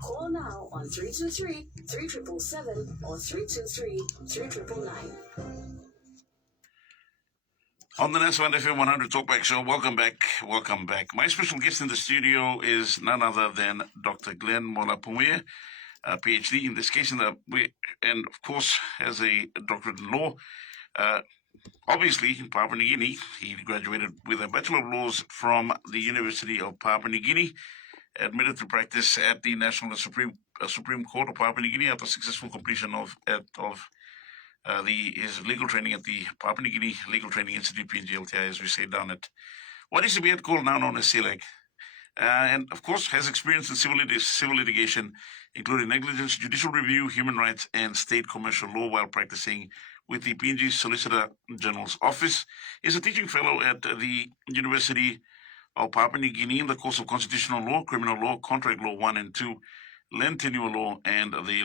Call now on 323-3777 or 323-3999. On the National FM 100 Talkback Show, welcome back. My special guest in the studio is none other than Dr. Glen Mola Pumuye, a PhD in this case, and of course has a doctorate in law. Obviously, in Papua New Guinea, he graduated with a Bachelor of Laws from the University of Papua New Guinea, admitted to practice at the National Supreme Court of Papua New Guinea after successful completion of his legal training at the Papua New Guinea Legal Training Institute, PNG LTI, as we say down at what is to be at call now known as CELAC. And of course has experience in civil litigation, including negligence, judicial review, human rights, and state commercial law while practicing with the PNG Solicitor General's Office. He's a teaching fellow at the University of Papua New Guinea in the course of constitutional law, criminal law, contract law 1 and 2, land tenure law, and the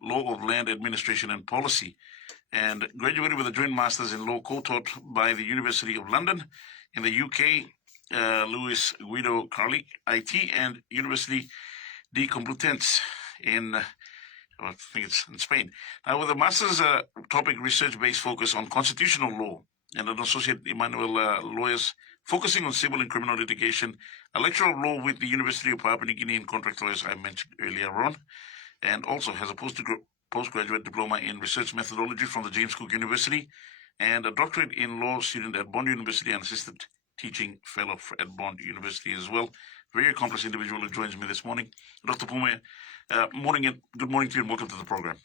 law of land administration and policy, and graduated with a joint master's in law co-taught by the University of London in the UK, Louis Guido Carli IT, and University de Complutense in I think it's in Spain. Now, with a master's topic research-based focus on constitutional law and an associate Emmanuel lawyers focusing on civil and criminal litigation, a lecturer of law with the University of Papua New Guinea and contract lawyers I mentioned earlier on, and also has a postgraduate diploma in research methodology from the James Cook University, and a doctorate in law student at Bond University and assistant teaching fellow at Bond University as well. Very accomplished individual who joins me this morning. Dr. Pumuye, morning and good morning to you and welcome to the program.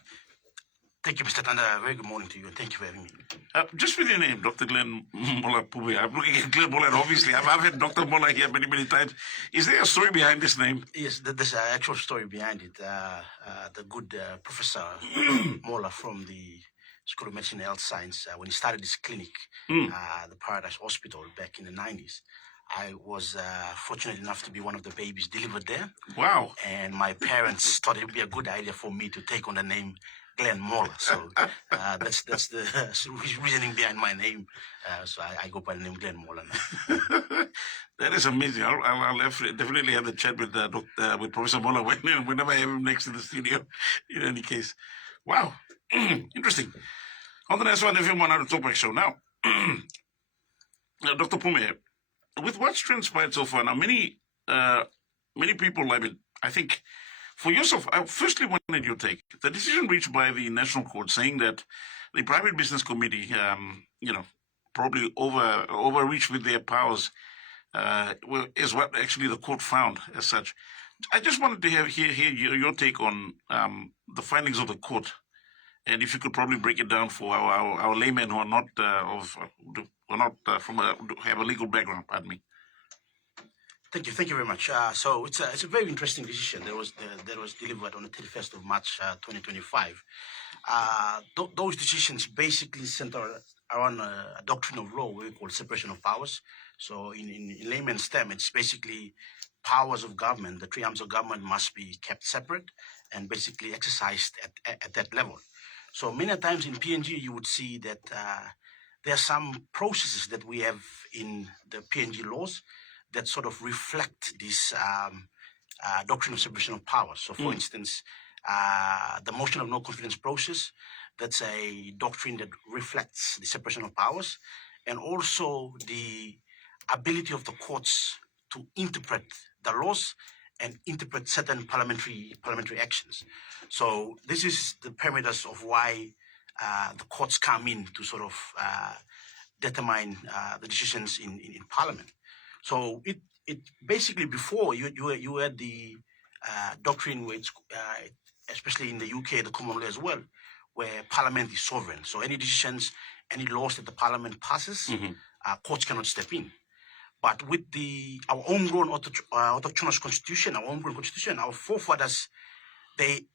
Thank you, Mr. Tanda. Very good morning to you and thank you for having me. Just with your name, Dr. Glen Mola Pumuye. I'm looking at Glen Mola, and obviously I've had Dr. Mola here many, many times. Is there a story behind this name? Yes, there's an actual story behind it. The good Professor Mola from the School of Medicine and Health Science, when he started his clinic, the Paradise Hospital back in the 90s, I was fortunate enough to be one of the babies delivered there. Wow. And my parents thought it would be a good idea for me to take on the name Glen Mola. So that's the reasoning behind my name. So I go by the name Glen Mola now. That is amazing. I'll definitely have the chat with Professor Mola whenever I have him next in the studio, in any case. Wow. Interesting. On the next one, FM 100 Talkback Show. Now, Dr. Pumuye, with what's transpired so far, now many people, I think, for yourself, I firstly wanted your take. The decision reached by the National Court saying that the Private Business Committee, probably overreached with their powers, is what actually the court found as such. I just wanted to hear your take on the findings of the court, and if you could probably break it down for our laymen who are not have a legal background. Pardon me. Thank you very much. So it's a very interesting decision that was delivered on the 31st of March 2025. Those decisions basically center around a doctrine of law we call separation of powers. So in layman's term, it's basically powers of government. The three arms of government must be kept separate and basically exercised at that level. So many times in PNG, you would see that there are some processes that we have in the PNG laws that sort of reflect this doctrine of separation of powers. So, for instance, the motion of no confidence process, that's a doctrine that reflects the separation of powers, and also the ability of the courts to interpret the laws and interpret certain parliamentary actions. So this is the parameters of why the courts come in to sort of determine the decisions in Parliament. So it basically before you had the doctrine which especially in the UK, the common law as well, where Parliament is sovereign. So any decisions, any laws that the Parliament passes, courts cannot step in. But with our homegrown autonomous constitution, our forefathers, they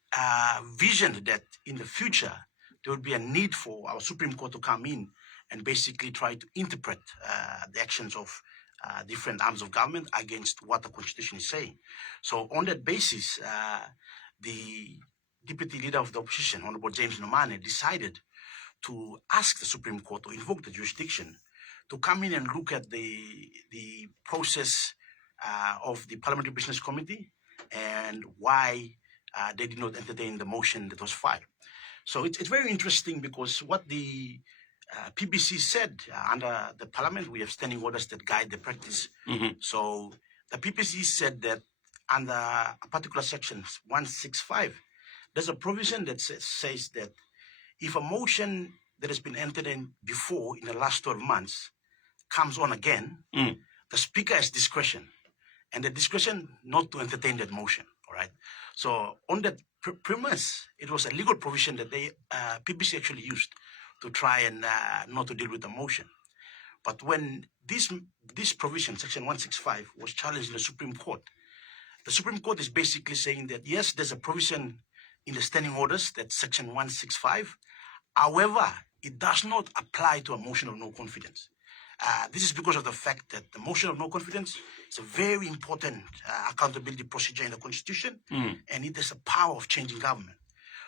visioned that in the future there would be a need for our Supreme Court to come in and basically try to interpret the actions of different arms of government against what the constitution is saying. So on that basis, the deputy leader of the opposition, Honorable James Nomane, decided to ask the Supreme Court to invoke the jurisdiction to come in and look at the process of the Parliamentary Business Committee and why they did not entertain the motion that was filed. So it's very interesting because what the PBC said under the parliament, we have standing orders that guide the practice. So the PBC said that under a particular section 165, there's a provision that says that if a motion that has been entered in before in the last 12 months comes on again, the speaker has discretion, and the discretion not to entertain that motion. All right. So on that premise, it was a legal provision that they PBC actually used to try and not to deal with the motion. But when this provision, section 165, was challenged in the Supreme Court, the Supreme Court is basically saying that yes, there's a provision in the standing orders, that's section 165. However, it does not apply to a motion of no confidence. This is because of the fact that the motion of no confidence is a very important accountability procedure in the Constitution, and it has a power of changing government.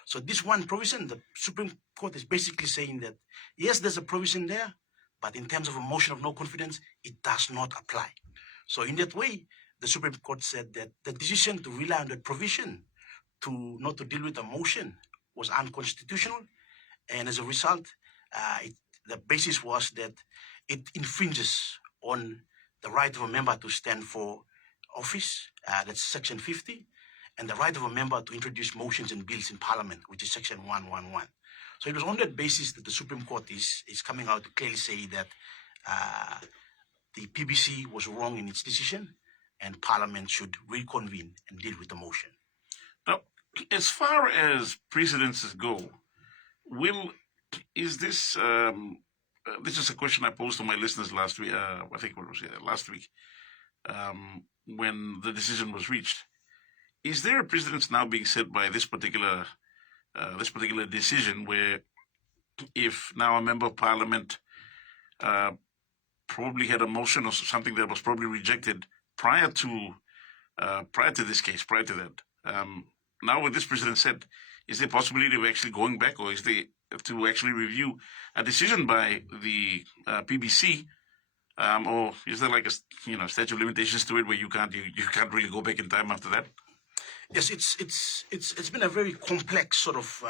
So this one provision, the Supreme Court is basically saying that, yes, there's a provision there, but in terms of a motion of no confidence, it does not apply. So in that way, the Supreme Court said that the decision to rely on that provision to not to deal with a motion was unconstitutional, and as a result, the basis was that it infringes on the right of a member to stand for office, that's section 50, and the right of a member to introduce motions and bills in parliament, which is section 111. So it was on that basis that the Supreme Court is coming out to clearly say that the PBC was wrong in its decision and parliament should reconvene and deal with the motion. Now, as far as precedences go, is this this is a question I posed to my listeners last week. I think it was last week when the decision was reached. Is there a precedence now being set by this particular decision where, if now a member of parliament probably had a motion or something that was probably rejected prior to this case, prior to that, now with this precedent set, is there a possibility of actually going back, or is there to actually review a decision by the PBC, or is there like a statute of limitations to it where you can't really go back in time after that? Yes, it's been a very complex sort of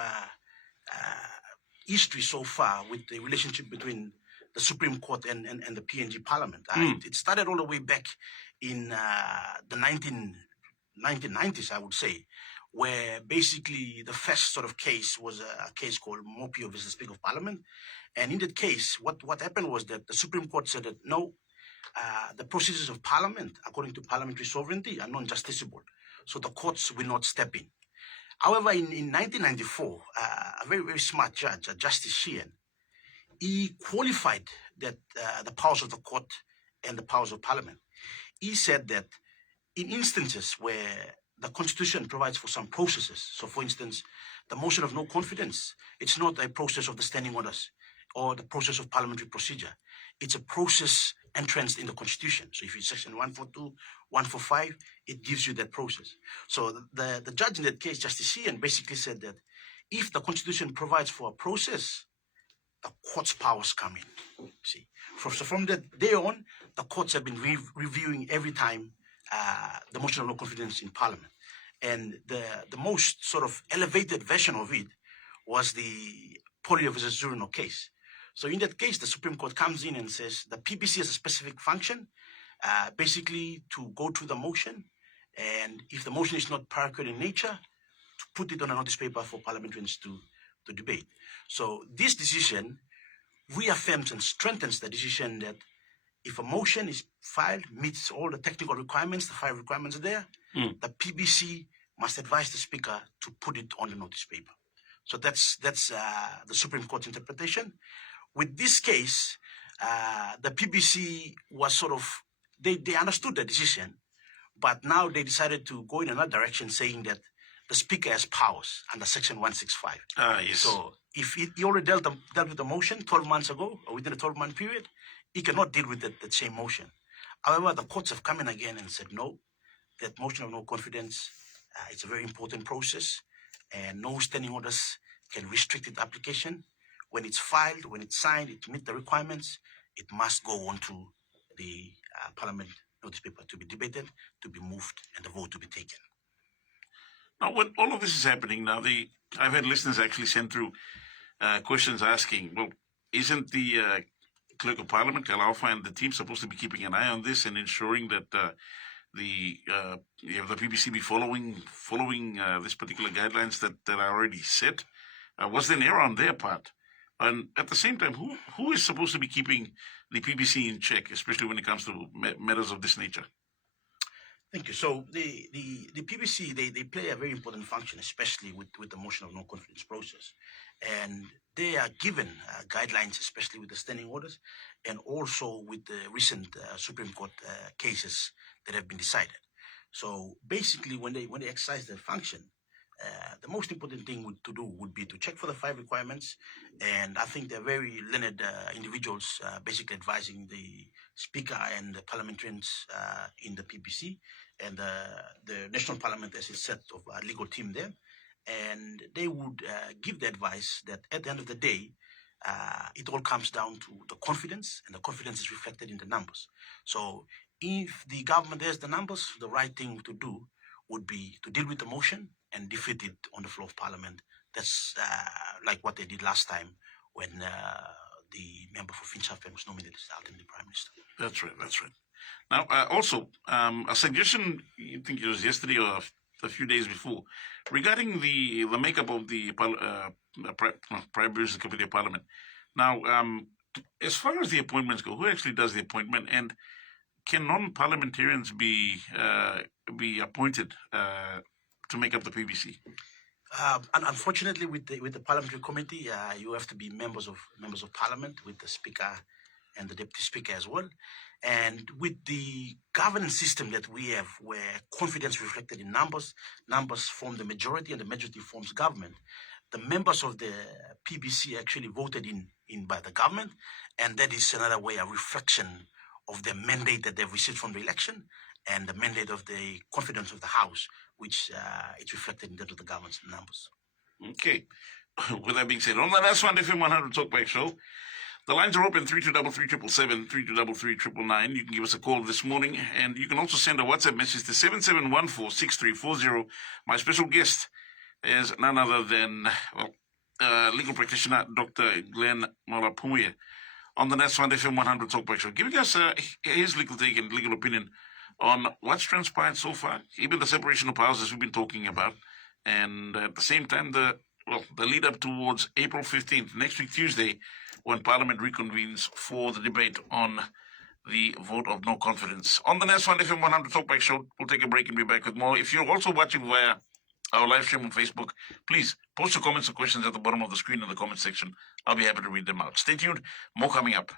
history so far with the relationship between the Supreme Court and the PNG Parliament. It started all the way back in the 1990s, I would say, where basically the first sort of case was a case called Mopio versus Speaker of Parliament. And in that case, what happened was that the Supreme Court said that no, the procedures of Parliament, according to parliamentary sovereignty, are non-justiciable. So the courts will not step in. However, in 1994, a very, very smart judge, Justice Sheehan, he qualified that the powers of the court and the powers of Parliament. He said that in instances where the Constitution provides for some processes, so for instance, the motion of no confidence, it's not a process of the standing orders or the process of parliamentary procedure. It's a process entranced in the Constitution. So if it's section 142, 145, it gives you that process. So the judge in that case, Justice Sheehan, basically said that if the Constitution provides for a process, the court's powers come in. See, from that day on, the courts have been reviewing every time the motion of no confidence in Parliament. And the most sort of elevated version of it was the Polio versus Zurino case. So in that case, the Supreme Court comes in and says the PBC has a specific function, basically to go through the motion, and if the motion is not parochial in nature, to put it on a notice paper for parliamentarians to debate. So this decision reaffirms and strengthens the decision that if a motion is filed, meets all the technical requirements, the 5 requirements are there, the PBC must advise the Speaker to put it on the notice paper. So that's the Supreme Court's interpretation. With this case, the PBC was sort of, they understood the decision, but now they decided to go in another direction, saying that the Speaker has powers under Section 165. Yes. So if he already dealt with the motion 12 months ago, or within a 12-month period, he cannot deal with that same motion. However, the courts have come in again and said, no, that motion of no confidence, it's a very important process, and no standing orders can restrict its application. When it's filed, when it's signed, it meets the requirements, it must go on to the Parliament notice paper to be debated, to be moved, and the vote to be taken. Now, when all of this is happening, I've had listeners actually send through questions asking, well, isn't the clerk of parliament, Alpha, and the team supposed to be keeping an eye on this and ensuring that the PBC be following this particular guidelines that are already set? Was there an error on their part? And at the same time, who is supposed to be keeping the PBC in check, especially when it comes to matters of this nature? Thank you. So the PBC they play a very important function, especially with the motion of no confidence process, and they are given guidelines, especially with the standing orders, and also with the recent Supreme Court cases that have been decided. So basically, when they exercise their function, the most important thing to do would be to check for the five requirements, and I think they're very learned individuals, basically advising the speaker and the parliamentarians in the PPC and the national parliament as a set of legal team there, and they would give the advice that at the end of the day, it all comes down to the confidence, and the confidence is reflected in the numbers. So if the government has the numbers, the right thing to do would be to deal with the motion and defeat it on the floor of parliament. That's like what they did last time when the member for Finchafen was nominated as ultimately prime minister. That's right. That's right. Now, also, a suggestion, I think it was yesterday or a few days before, regarding the makeup of the Prime Minister's Committee of Parliament. Now, as far as the appointments go, who actually does the appointment, and can non-parliamentarians be appointed to make up the PBC? Unfortunately, with the parliamentary committee, you have to be members of parliament, with the speaker and the deputy speaker as well. And with the governance system that we have, where confidence reflected in numbers, numbers form the majority and the majority forms government, the members of the PBC actually voted in by the government, and that is another way, a reflection of the mandate that they've received from the election and the mandate of the confidence of the House, which is reflected in terms of the government's numbers. Okay. With that being said, on the last one, FM 100 Talkback Show, the lines are open 3233 3233 You can give us a call this morning, and you can also send a WhatsApp message to 77146340. My special guest is none other than legal practitioner Dr. Glen Mola Pumuye on the Nats One FM 100 Talkback Show, giving us his legal take and legal opinion on what's transpired so far, even the separation of powers as we've been talking about, and at the same time the lead up towards April 15th, next week Tuesday, when Parliament reconvenes for the debate on the vote of no confidence. On the Nats One FM 100 Talkback Show, we'll take a break and be back with more. If you're also watching via our live stream on Facebook, please post your comments or questions at the bottom of the screen in the comment section. I'll be happy to read them out. Stay tuned, more coming up.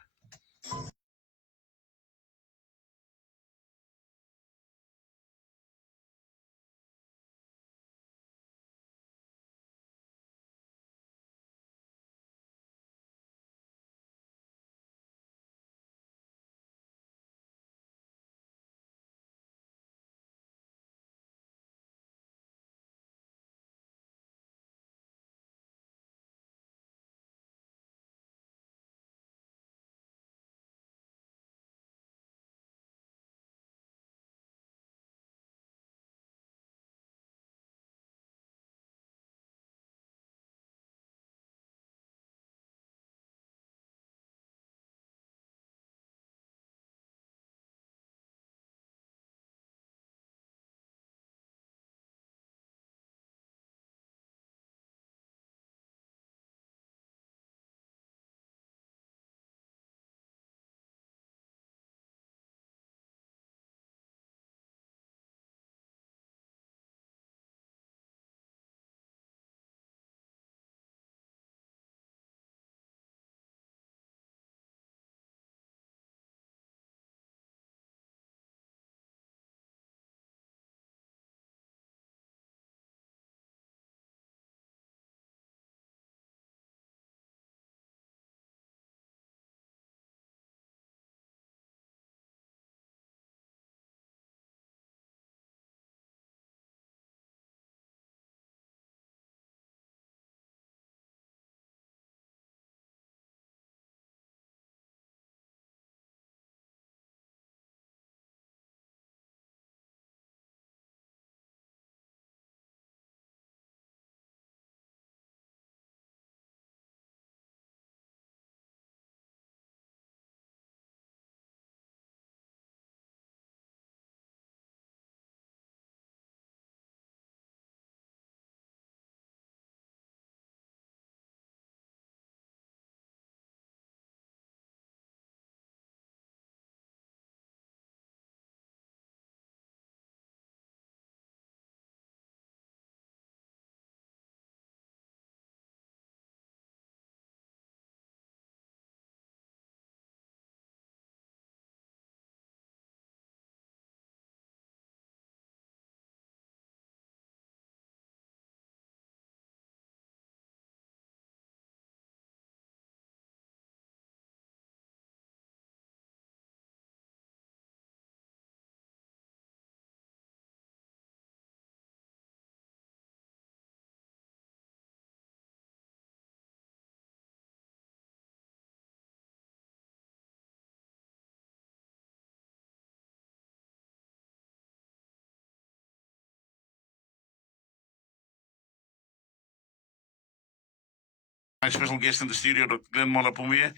My special guest in the studio, Dr. Glen Mola Pumuye,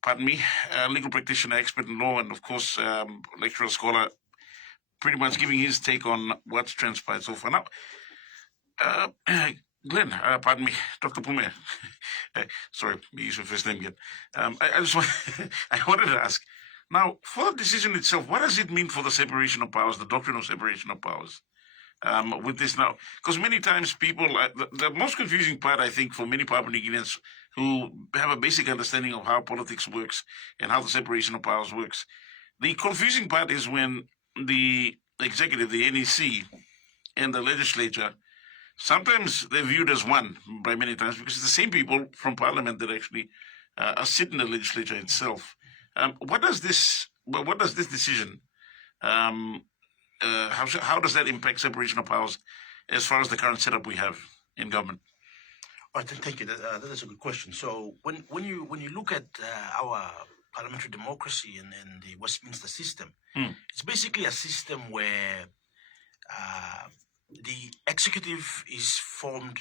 pardon me, a legal practitioner, expert in law, and of course, lecturer, scholar, pretty much giving his take on what's transpired so far. Now, uh, Glenn, pardon me, Dr. Pumuye. Sorry, me use your first name again. I just want, I wanted to ask. Now, for the decision itself, what does it mean for the separation of powers, the doctrine of separation of powers? With this now, because many times people, the most confusing part, I think, for many Papua New Guineans who have a basic understanding of how politics works and how the separation of powers works, the confusing part is when the executive, the NEC, and the legislature, sometimes they're viewed as one by many times because it's the same people from parliament that actually are sitting in the legislature itself. What does this decision how does that impact separation of powers as far as the current setup we have in government? All right, thank you. That is a good question. So when you look at our parliamentary democracy and the Westminster system, it's basically a system where the executive is formed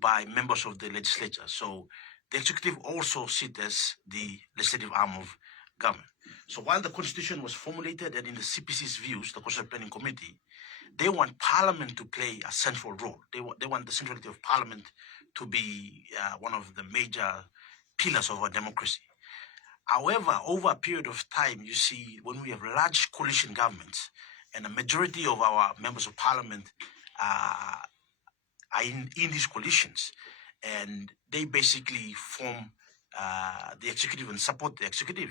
by members of the legislature. So the executive also sit as the legislative arm of government. So while the constitution was formulated and in the CPC's views, the Constitutional Planning Committee, they want parliament to play a central role. They want the centrality of parliament to be one of the major pillars of our democracy. However, over a period of time, you see when we have large coalition governments and a majority of our members of parliament are in these coalitions, and they basically form the executive and support the executive,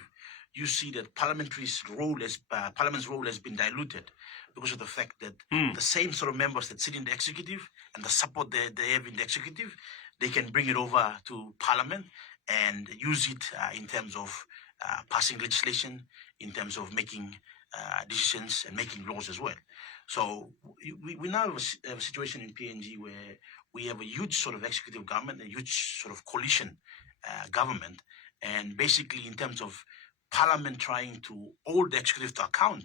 you see that parliament's role has been diluted because of the fact that the same sort of members that sit in the executive and the support they have in the executive, they can bring it over to parliament and use it in terms of passing legislation, in terms of making decisions and making laws as well. So we now have a situation in PNG where we have a huge sort of executive government, a huge sort of coalition government, and basically in terms of parliament trying to hold the executive to account,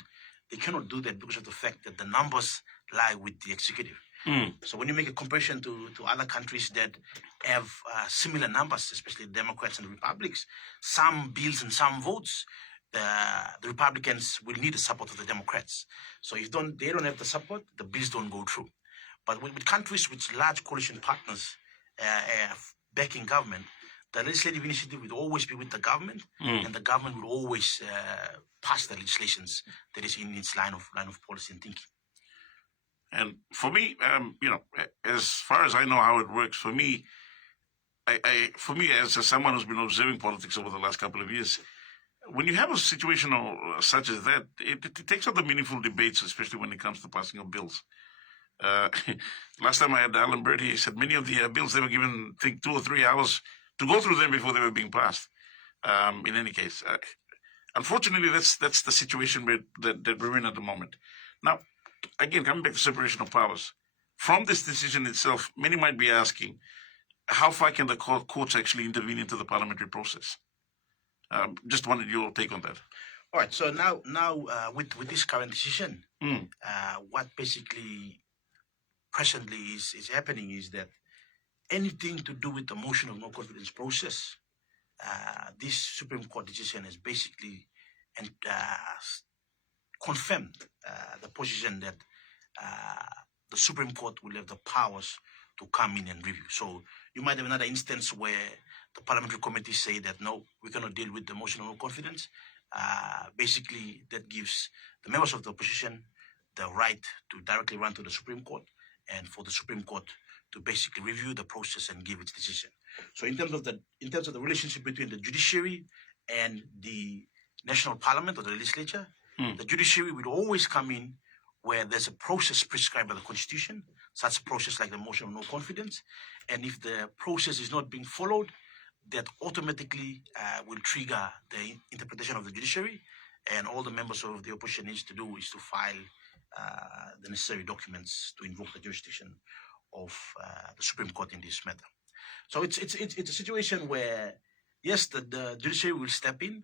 they cannot do that because of the fact that the numbers lie with the executive. So when you make a comparison to other countries that have similar numbers, especially Democrats and Republicans, some bills and some votes, the Republicans will need the support of the Democrats. So if they don't have the support, the bills don't go through. But with countries with large coalition partners backing government, the legislative initiative will always be with the government, and the government will always pass the legislations that is in its line of policy and thinking. And for me, as far as I know how it works, for me, as someone who's been observing politics over the last couple of years, when you have a situation such as that, it takes out the meaningful debates, especially when it comes to passing of bills. Last time I had Alan Bird, he said many of the bills they were given, I think, 2 or 3 hours to go through them before they were being passed. In any case, unfortunately, that's the situation that we're in at the moment. Now, again, coming back to separation of powers, from this decision itself, many might be asking, how far can the courts actually intervene into the parliamentary process? Just wanted your take on that. All right. So now with this current decision, what basically presently is happening is that anything to do with the motion of no confidence process, this Supreme Court decision has basically confirmed the position that the Supreme Court will have the powers to come in and review. So you might have another instance where the parliamentary committee say that no, we cannot deal with the motion of no confidence. Basically, that gives the members of the opposition the right to directly run to the Supreme Court, and for the Supreme Court to basically review the process and give its decision. So in terms of the relationship between the judiciary and the national parliament or the legislature, the judiciary will always come in where there's a process prescribed by the Constitution, such a process like the motion of no confidence. And if the process is not being followed, that automatically will trigger the interpretation of the judiciary, and all the members of the opposition needs to do is to file the necessary documents to invoke the jurisdiction of the Supreme Court in this matter. So it's a situation where, yes, the judiciary will step in,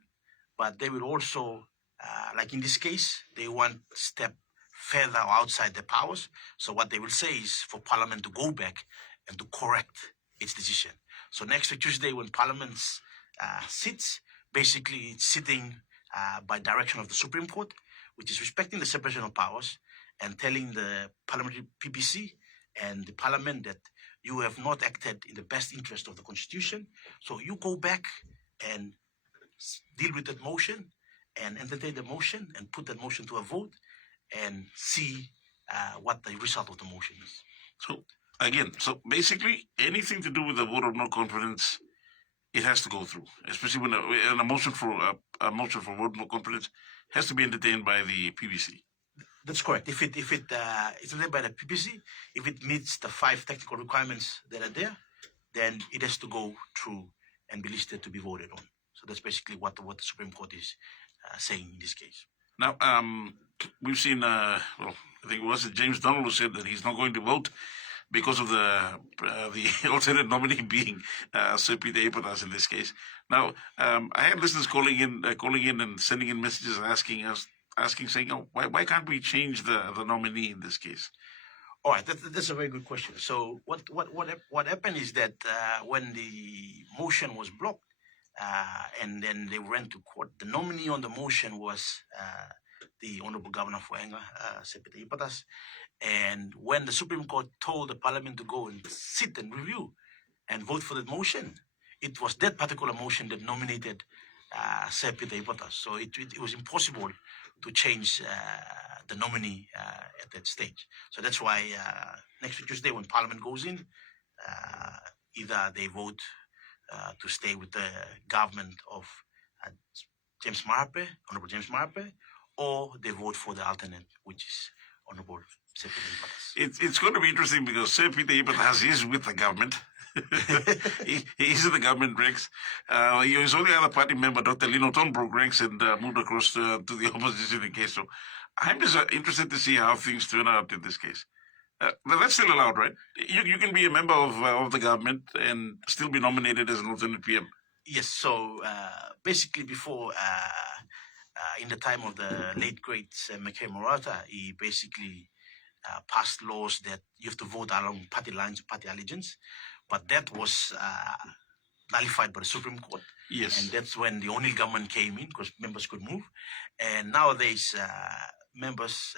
but they will also, like in this case, they want step further outside their powers. So what they will say is for Parliament to go back and to correct its decision. So next week Tuesday, when Parliament sits, basically it's sitting by direction of the Supreme Court, which is respecting the separation of powers and telling the parliamentary PPC and the Parliament that you have not acted in the best interest of the Constitution. So you go back and deal with that motion and entertain the motion and put that motion to a vote and see what the result of the motion is. So again, so basically anything to do with the vote of no confidence, it has to go through, especially when a motion for vote of no confidence has to be entertained by the PBC. That's correct. If it's entertained by the PPC, if it meets the 5 technical requirements that are there, then it has to go through and be listed to be voted on. So that's basically what the Supreme Court is saying in this case. Now, we've seen, I think it was James Donald who said that he's not going to vote because of the alternate nominee being Sir Peter Ipatas in this case. Now, I had listeners calling in and sending in messages saying, oh, why can't we change the nominee in this case? All right, that's a very good question. So what happened is that when the motion was blocked and then they went to court, the nominee on the motion was the Honorable Governor of Waenga, Sir Peter Ipatas. And when the Supreme Court told the Parliament to go and sit and review and vote for the motion, it was that particular motion that nominated Sir Peter Ipatas. So it was impossible to change the nominee at that stage. So that's why next week Tuesday, when Parliament goes in, either they vote to stay with the government of Honorable James Marape, or they vote for the alternate, which is Honorable Sir Peter Ipatas. It's going to be interesting because Sir Peter Ipatas is with the government. He's in the government ranks. His only other party member, Dr. Lino Ton, broke ranks and moved across to the opposition in case. So I'm just interested to see how things turn out in this case. But that's still allowed, right? You can be a member of the government and still be nominated as an alternate PM. Yes. So basically, before in the time of the late great McKay Morata, he basically passed laws that you have to vote along party lines, party allegiance. But that was nullified by the Supreme Court. Yes. And that's when the only government came in because members could move. And nowadays, members,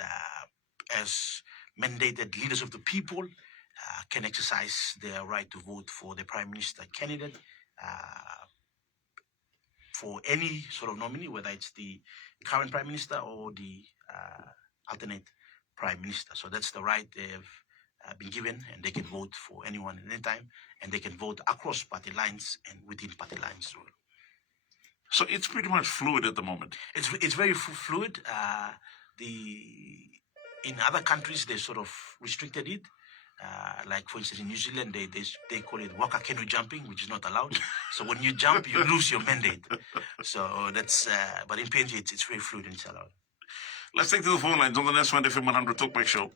as mandated leaders of the people, can exercise their right to vote for the Prime Minister candidate for any sort of nominee, whether it's the current Prime Minister or the alternate Prime Minister. So that's the right they've been given, and they can vote for anyone at any time, and they can vote across party lines and within party lines as well. So it's pretty much fluid at the moment. It's very fluid. In other countries they sort of restricted it. Like for instance in New Zealand they call it waka canoe jumping, which is not allowed. So when you jump you lose your mandate. So that's but in PNG it's very fluid and it's allowed. Let's take to the phone lines on the Nest One FM 100 Talkback show.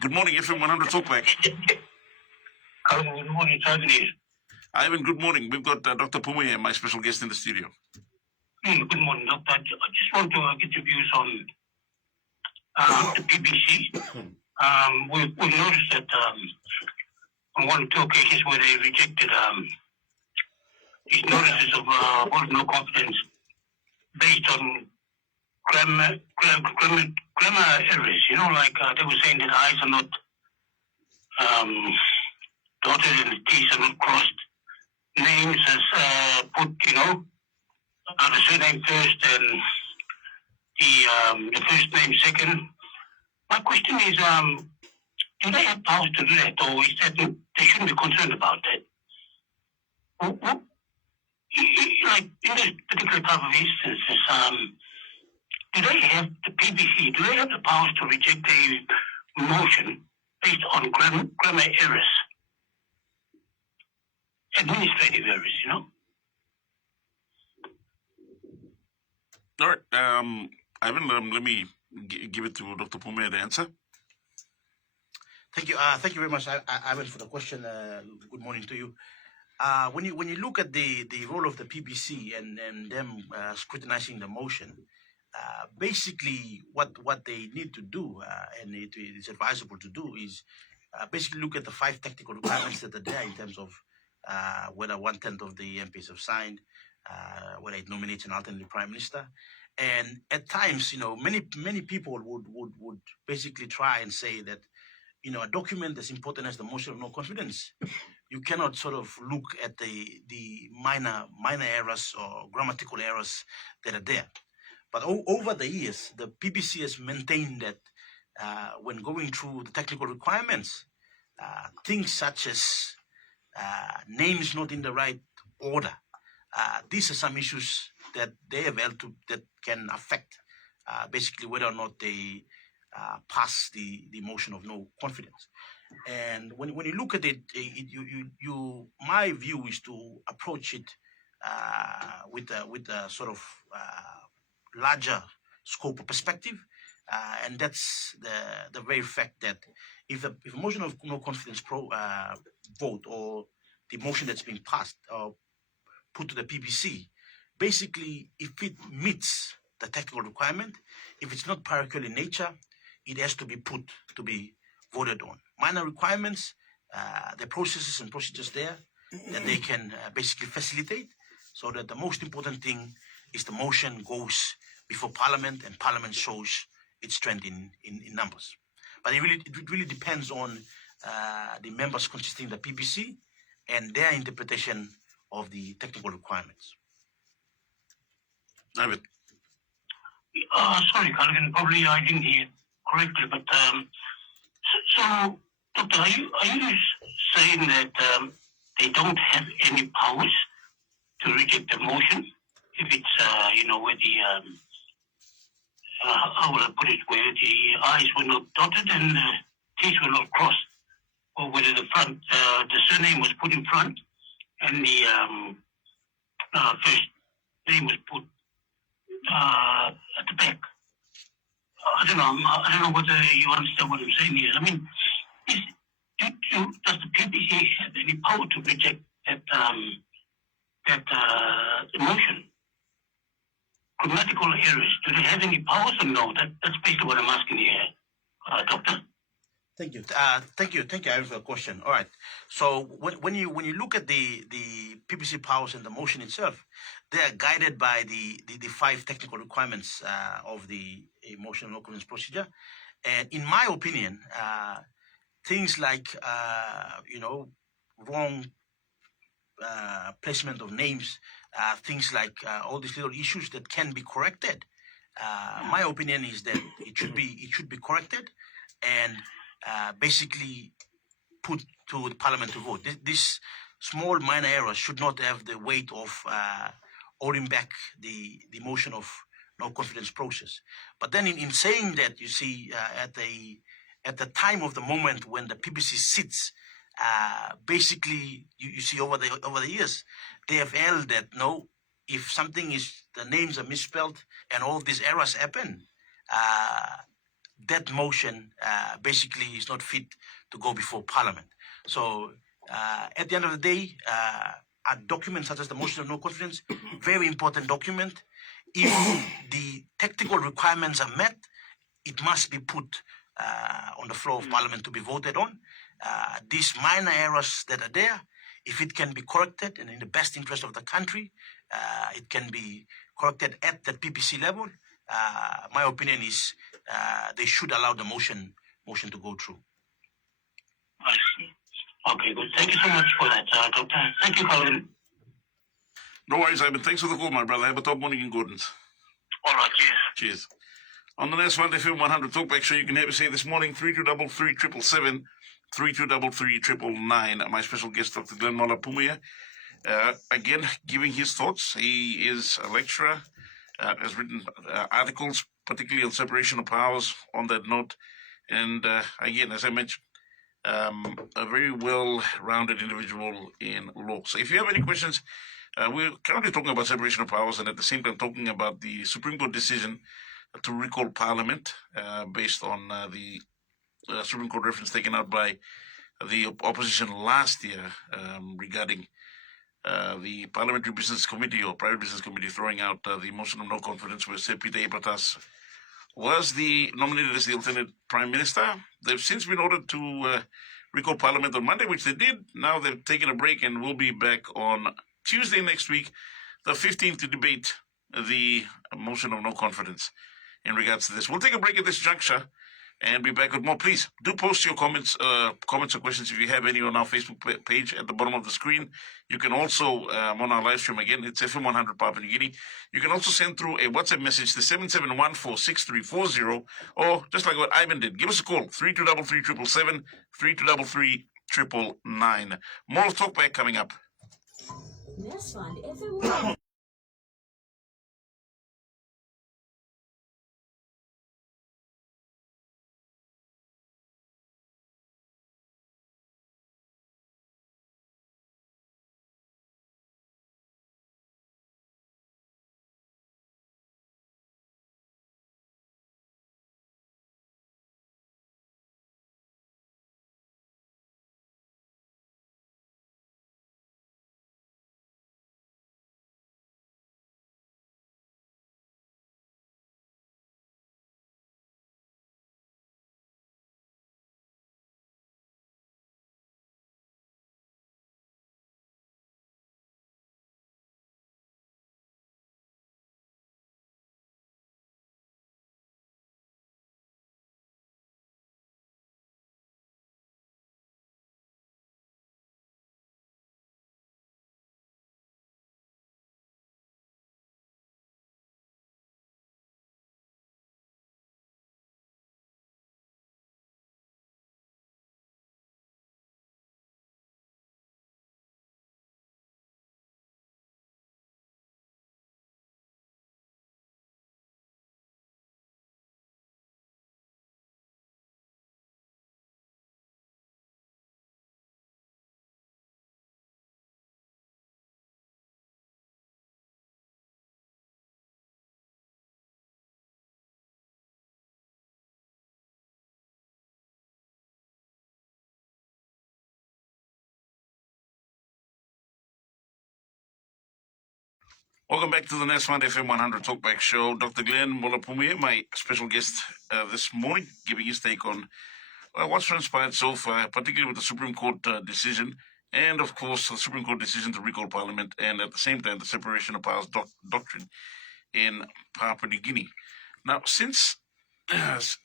Good morning, FM 100 Talkback. Good morning, Tony. Ivan, good morning. We've got Dr. Pumuye, my special guest in the studio. Good morning, Doctor. I just want to get your views on the BBC. We've noticed that on one or two occasions where they rejected these notices of vote of no confidence based on grammar errors. You know, like they were saying that I's are not dotted and the T's are not crossed. Names as put, the surname first and the first name second. My question is, do they have powers to do that, or is that they shouldn't be concerned about that? Like in this particular type of instances, do they have the PBC? Do they have the powers to reject a motion based on grammar errors, administrative errors? All right, Ivan, let me give it to Dr. Pumuye to answer. Thank you. Thank you very much, Ivan, for the question. Good morning to you. When you look at the role of the PBC and them scrutinizing the motion, basically what they need to do, and it is advisable to do, is basically look at the 5 technical requirements that are there in terms of whether 1/10 of the MPs have signed, whether it nominates an alternate prime minister. And at times, many people would basically try and say that, a document as important as the motion of no confidence, you cannot sort of look at the minor errors or grammatical errors that are there. But over the years, the PBC has maintained that when going through the technical requirements, things such as names not in the right order, these are some issues that they have held to that can affect basically whether or not they pass the motion of no confidence. And when you look at it, my view is to approach it with a sort of larger scope of perspective, and that's the very fact that if a motion of no confidence vote or the motion that's been passed or put to the PBC, basically if it meets the technical requirement, if it's not parochial in nature, it has to be put to be voted on. Minor requirements, the processes and procedures there that they can basically facilitate, so that the most important thing is the motion goes before Parliament and Parliament shows its strength in numbers. But it really depends on the members consisting of the PBC and their interpretation of the technical requirements. David. Sorry, Calvin, probably I didn't hear correctly, but so, Doctor, are you saying that they don't have any powers to reject the motion if it's, where the, how will I put it, where the I's were not dotted and the T's were not crossed, or whether the surname was put in front and the first name was put at the back? I don't know whether you understand what I'm saying here. I mean, does the PBC have any power to reject that motion? Grammatical errors, do they have any powers or no? That's basically what I'm asking here, Doctor. Thank you. Thank you, Aaron, for the question. All right. So when you look at the PBC powers and the motion itself, they are guided by the 5 technical requirements of the motion of no confidence procedure. And in my opinion, things like wrong placement of names, things like all these little issues that can be corrected. My opinion is that it should be corrected and basically put to the Parliament to vote. This small minor errors should not have the weight of holding back the motion of no confidence process. But then in saying that, you see, at the time of the moment when the PBC sits, basically you see over the years, they have held that no, if something is, the names are misspelled and all these errors happen, that motion basically is not fit to go before Parliament. So at the end of the day, a document such as the motion of no confidence, very important document. If the technical requirements are met, it must be put on the floor of Parliament to be voted on. These minor errors that are there, if it can be corrected and in the best interest of the country, it can be corrected at the PPC level. My opinion is they should allow the motion to go through. I see. Okay, good. Thank you so much for that, Doctor. Thank you, Colin. No worries, Ivan. Thanks for the call, my brother. Have a top morning in Gordon's. All right, cheers. Cheers. On the next one, FM 100 Talkback Show, you can have a say this morning, 3233 777 My special guest, Dr. Glen Mola Pumuye. Again, giving his thoughts. He is a lecturer, has written articles, particularly on separation of powers on that note. And again, as I mentioned, a very well-rounded individual in law. So if you have any questions, we're currently talking about separation of powers and at the same time talking about the Supreme Court decision to recall Parliament based on the Supreme Court reference taken out by the opposition last year regarding the Parliamentary Business Committee or Private Business Committee throwing out the motion of no confidence where Sir Peter Ipatas was nominated as the alternate Prime Minister. They've since been ordered to recall Parliament on Monday, which they did. Now they've taken a break and will be back on Tuesday next week, the 15th, to debate the motion of no confidence in regards to this. We'll take a break at this juncture and be back with more. Please do post your comments or questions if you have any on our Facebook page at the bottom of the screen. You can also, on our live stream again, it's FM 100 Papua New Guinea. You can also send through a WhatsApp message to 77146340, or just like what Ivan did, give us a call, 3233 3233 More talkback coming up. Next one, FM Welcome back to the Next One FM 100 Talkback Show. Dr. Glen Mola Pumuye, my special guest this morning, giving his take on what's transpired so far, particularly with the Supreme Court decision, and of course the Supreme Court decision to recall Parliament, and at the same time the separation of powers doctrine in Papua New Guinea. Now, since as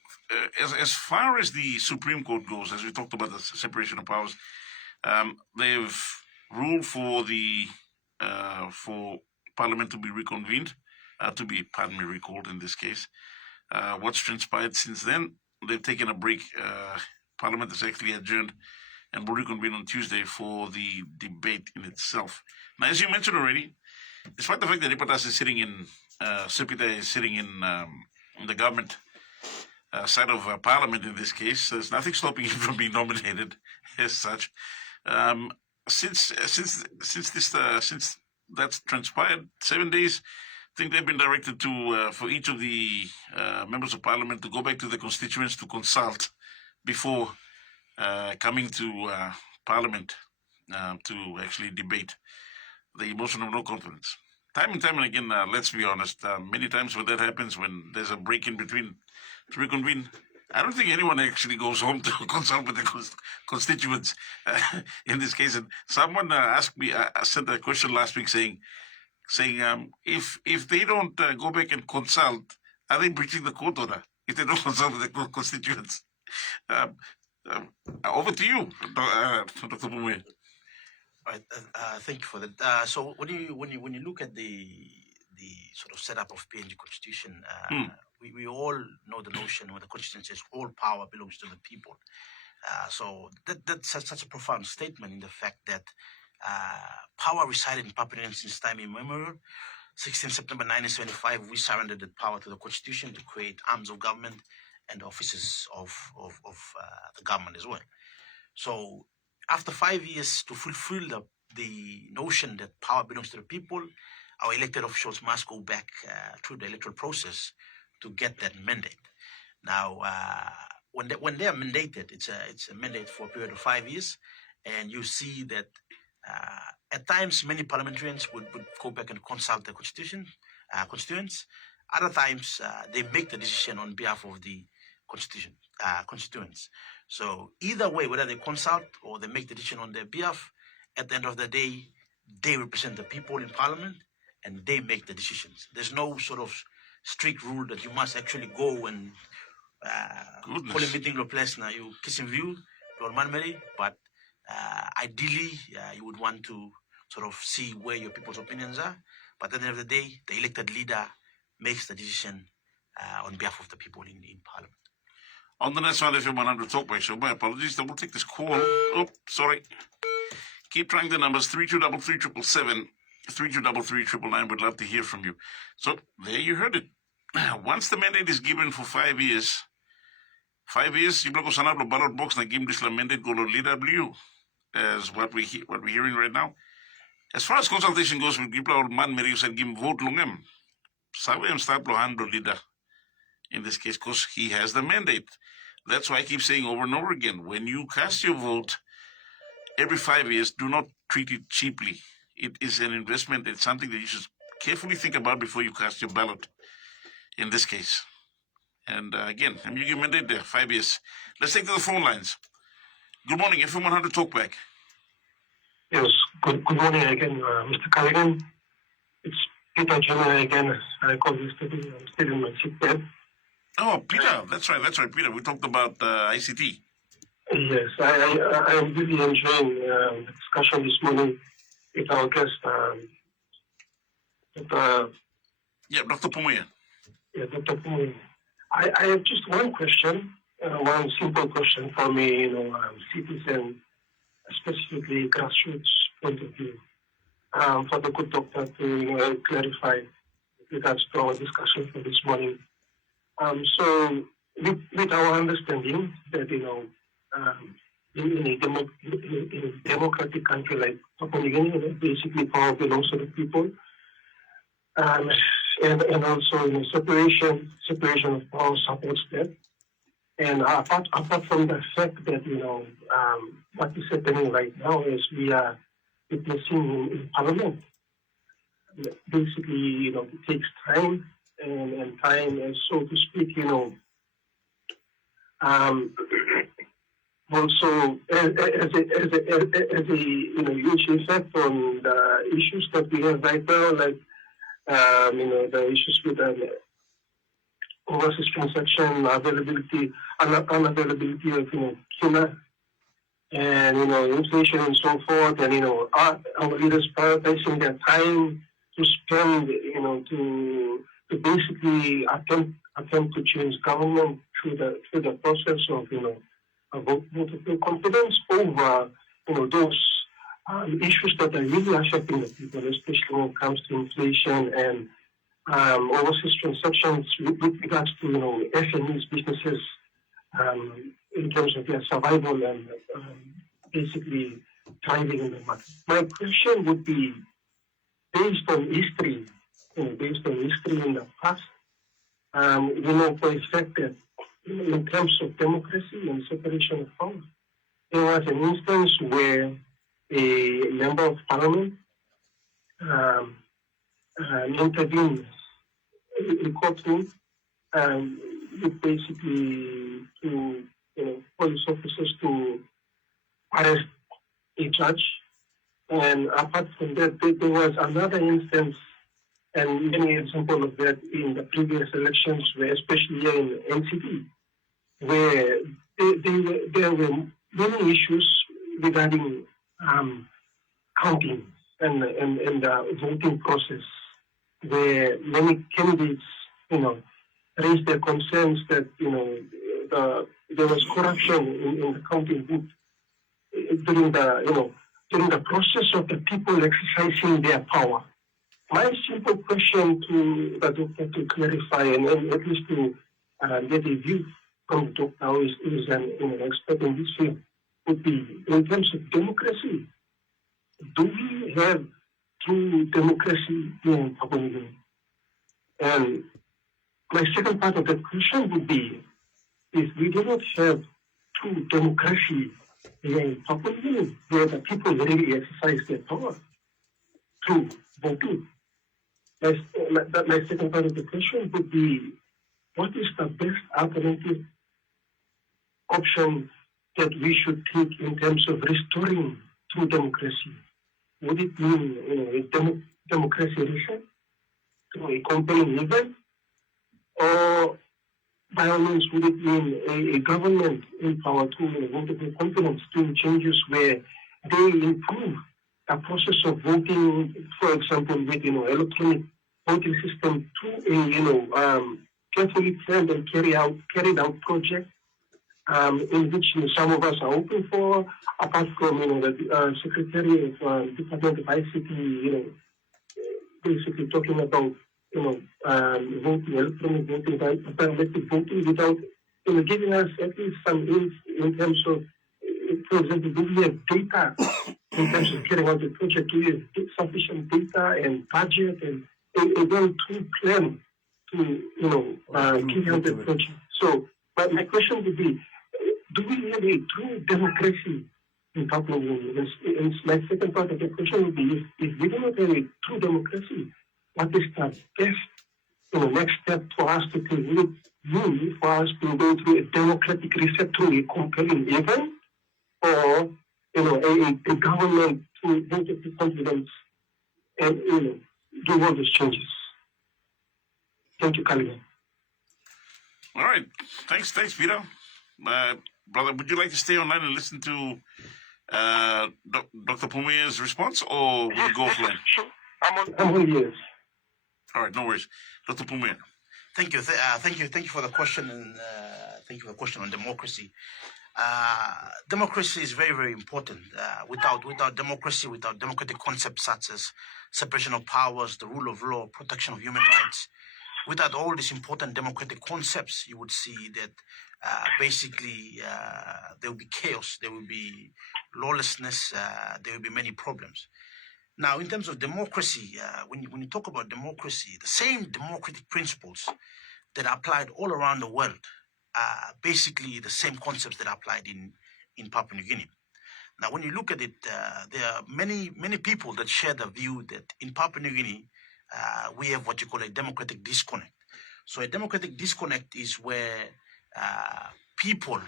far as the Supreme Court goes, as we talked about the separation of powers, they've ruled for the for Parliament to be reconvened, recalled in this case. What's transpired since then? They've taken a break. Parliament is actually adjourned and will reconvene on Tuesday for the debate in itself. Now, as you mentioned already, despite the fact that Ipatas is sitting in, Sir Peter is sitting in the government side of Parliament in this case, there's nothing stopping him from being nominated as such. Since that's transpired, 7 days, I think they've been directed to for each of the members of Parliament to go back to the constituents to consult before coming to Parliament to actually debate the motion of no confidence. Time and time and again, let's be honest, many times when that happens, when there's a break in between to reconvene, I don't think anyone actually goes home to consult with the constituents in this case. And someone asked me, sent a question last week saying, if they don't go back and consult, are they breaching the court order if they don't consult with the constituents? Over to you, Dr. Pumuye. Right, thank you for that. So when you look at the sort of setup of PNG Constitution, we all know the notion where the Constitution says all power belongs to the people. So that's such a profound statement in the fact that power resided in Papua New Guinea since time immemorial. 16 September 1975, we surrendered the power to the Constitution to create arms of government and offices of the government as well. So after 5 years to fulfill the notion that power belongs to the people, our elected officials must go back through the electoral process to get that mandate. Now, when they are mandated, it's a mandate for a period of 5 years, and you see that at times many parliamentarians would go back and consult the constituents. Other times they make the decision on behalf of the constituents. So either way, whether they consult or they make the decision on their behalf, at the end of the day, they represent the people in Parliament and they make the decisions. There's no sort of strict rule that you must actually go and call a Goodness. meeting or place now. You kiss in view, but ideally, you would want to sort of see where your people's opinions are. But at the end of the day, the elected leader makes the decision on behalf of the people in Parliament. On the next one, FM 100 Talkback Show, my apologies. We'll take this call. Oh, sorry. Keep trying the numbers 3233 3233 We'd love to hear from you. So there you heard it. Once the mandate is given for 5 years, you block sanablo ballot box na give this mandate go to LW as what we're hearing right now. As far as consultation goes with people old man Mary said give vote longem. Sabe start lo handle leader in this case because he has the mandate. That's why I keep saying over and over again, when you cast your vote every 5 years, do not treat it cheaply. It is an investment. It's something that you should carefully think about before you cast your ballot in this case. And again, you give mandate there, 5 years. Let's take to the phone lines. Good morning, FM 100 Talkback. Yes, good morning again, Mr. Callaghan. It's Peter Jr. again. I called yesterday. I'm still in my sick bed. Oh, Peter, that's right, Peter. We talked about ICT. Yes, I am really enjoying the discussion this morning with our guest, Dr. Pumuye. Dr. Pumuye. I have just one question, one simple question for me, citizen, specifically grassroots point of view, for the good doctor to clarify with regards to our discussion for this morning. So, with our understanding that, in a democratic country like Papua New Guinea, basically power belongs to the people, and also separation of power supports that. And apart from the fact that what is happening right now is we are witnessing in Parliament. Basically, it takes time and time, and so to speak, also as a huge effect on the issues that we have right now, like the issues with overseas transaction unavailability of tuna, and inflation and so forth, and our leaders prioritizing their time to spend to basically attempt to change government through the process of a vote of confidence over those issues that are really affecting the people, especially when it comes to inflation and overseas transactions with regards to SMEs, businesses, in terms of their survival and basically thriving in the market. My question would be based on history, in the past. For a fact that in terms of democracy and separation of power, there was an instance where a member of parliament intervened in a courtroom with basically to police officers to arrest a judge. And apart from that, there was another instance, and many examples of that in the previous elections, where especially here in NCT, where there were many issues regarding counting and the voting process, where many candidates, raised their concerns that there was corruption in the counting booth during the process of the people exercising their power. My simple question to the doctor to clarify and at least to get a view from the doctor who is an expert in this field would be, in terms of democracy, do we have true democracy in Papua New Guinea? And my second part of that question would be, if we do not have true democracy in Papua New Guinea, where the people really exercise their power through voting, my second part of the question would be, what is the best alternative option that we should take in terms of restoring true democracy? Would it mean a democracy reset through a compelling event? Or by all means, would it mean a government in power to vote with confidence, doing changes where they improve the process of voting, for example, with electronic voting system to a carefully planned and carried out project in which some of us are open for, apart from the Secretary of Department of ICT, basically talking about voting, electronic voting, biometric voting without giving us at least some hints in terms of, for example, do we have data in terms of carrying out the project? Do we have sufficient data and budget and a well-tuned plan to carry out the project? So, but my question would be, do we have a true democracy in Papua New Guinea? And my second part of the question would be, if we do not have a true democracy, what is the best next step for us to take? Would it mean for us to go through a democratic reset through a compelling event, or a government to vote with confidence and do all these changes? Thank you, Kalian. All right. Thanks, Peter. Brother, would you like to stay online and listen to Dr. Pumuye's response, or will you go offline? Sure. I'm on yes. All right, no worries. Dr. Pumuye. Thank you for the question, and thank you for the question on democracy. Democracy is very, very important. Without democracy, without democratic concepts such as separation of powers, the rule of law, protection of human rights, without all these important democratic concepts, you would see that basically there will be chaos, there will be lawlessness, there will be many problems. Now, in terms of democracy, when you talk about democracy, the same democratic principles that are applied all around the world are basically the same concepts that are applied in Papua New Guinea. Now, when you look at it, there are many people that share the view that in Papua New Guinea, we have what you call a democratic disconnect. So a democratic disconnect is where people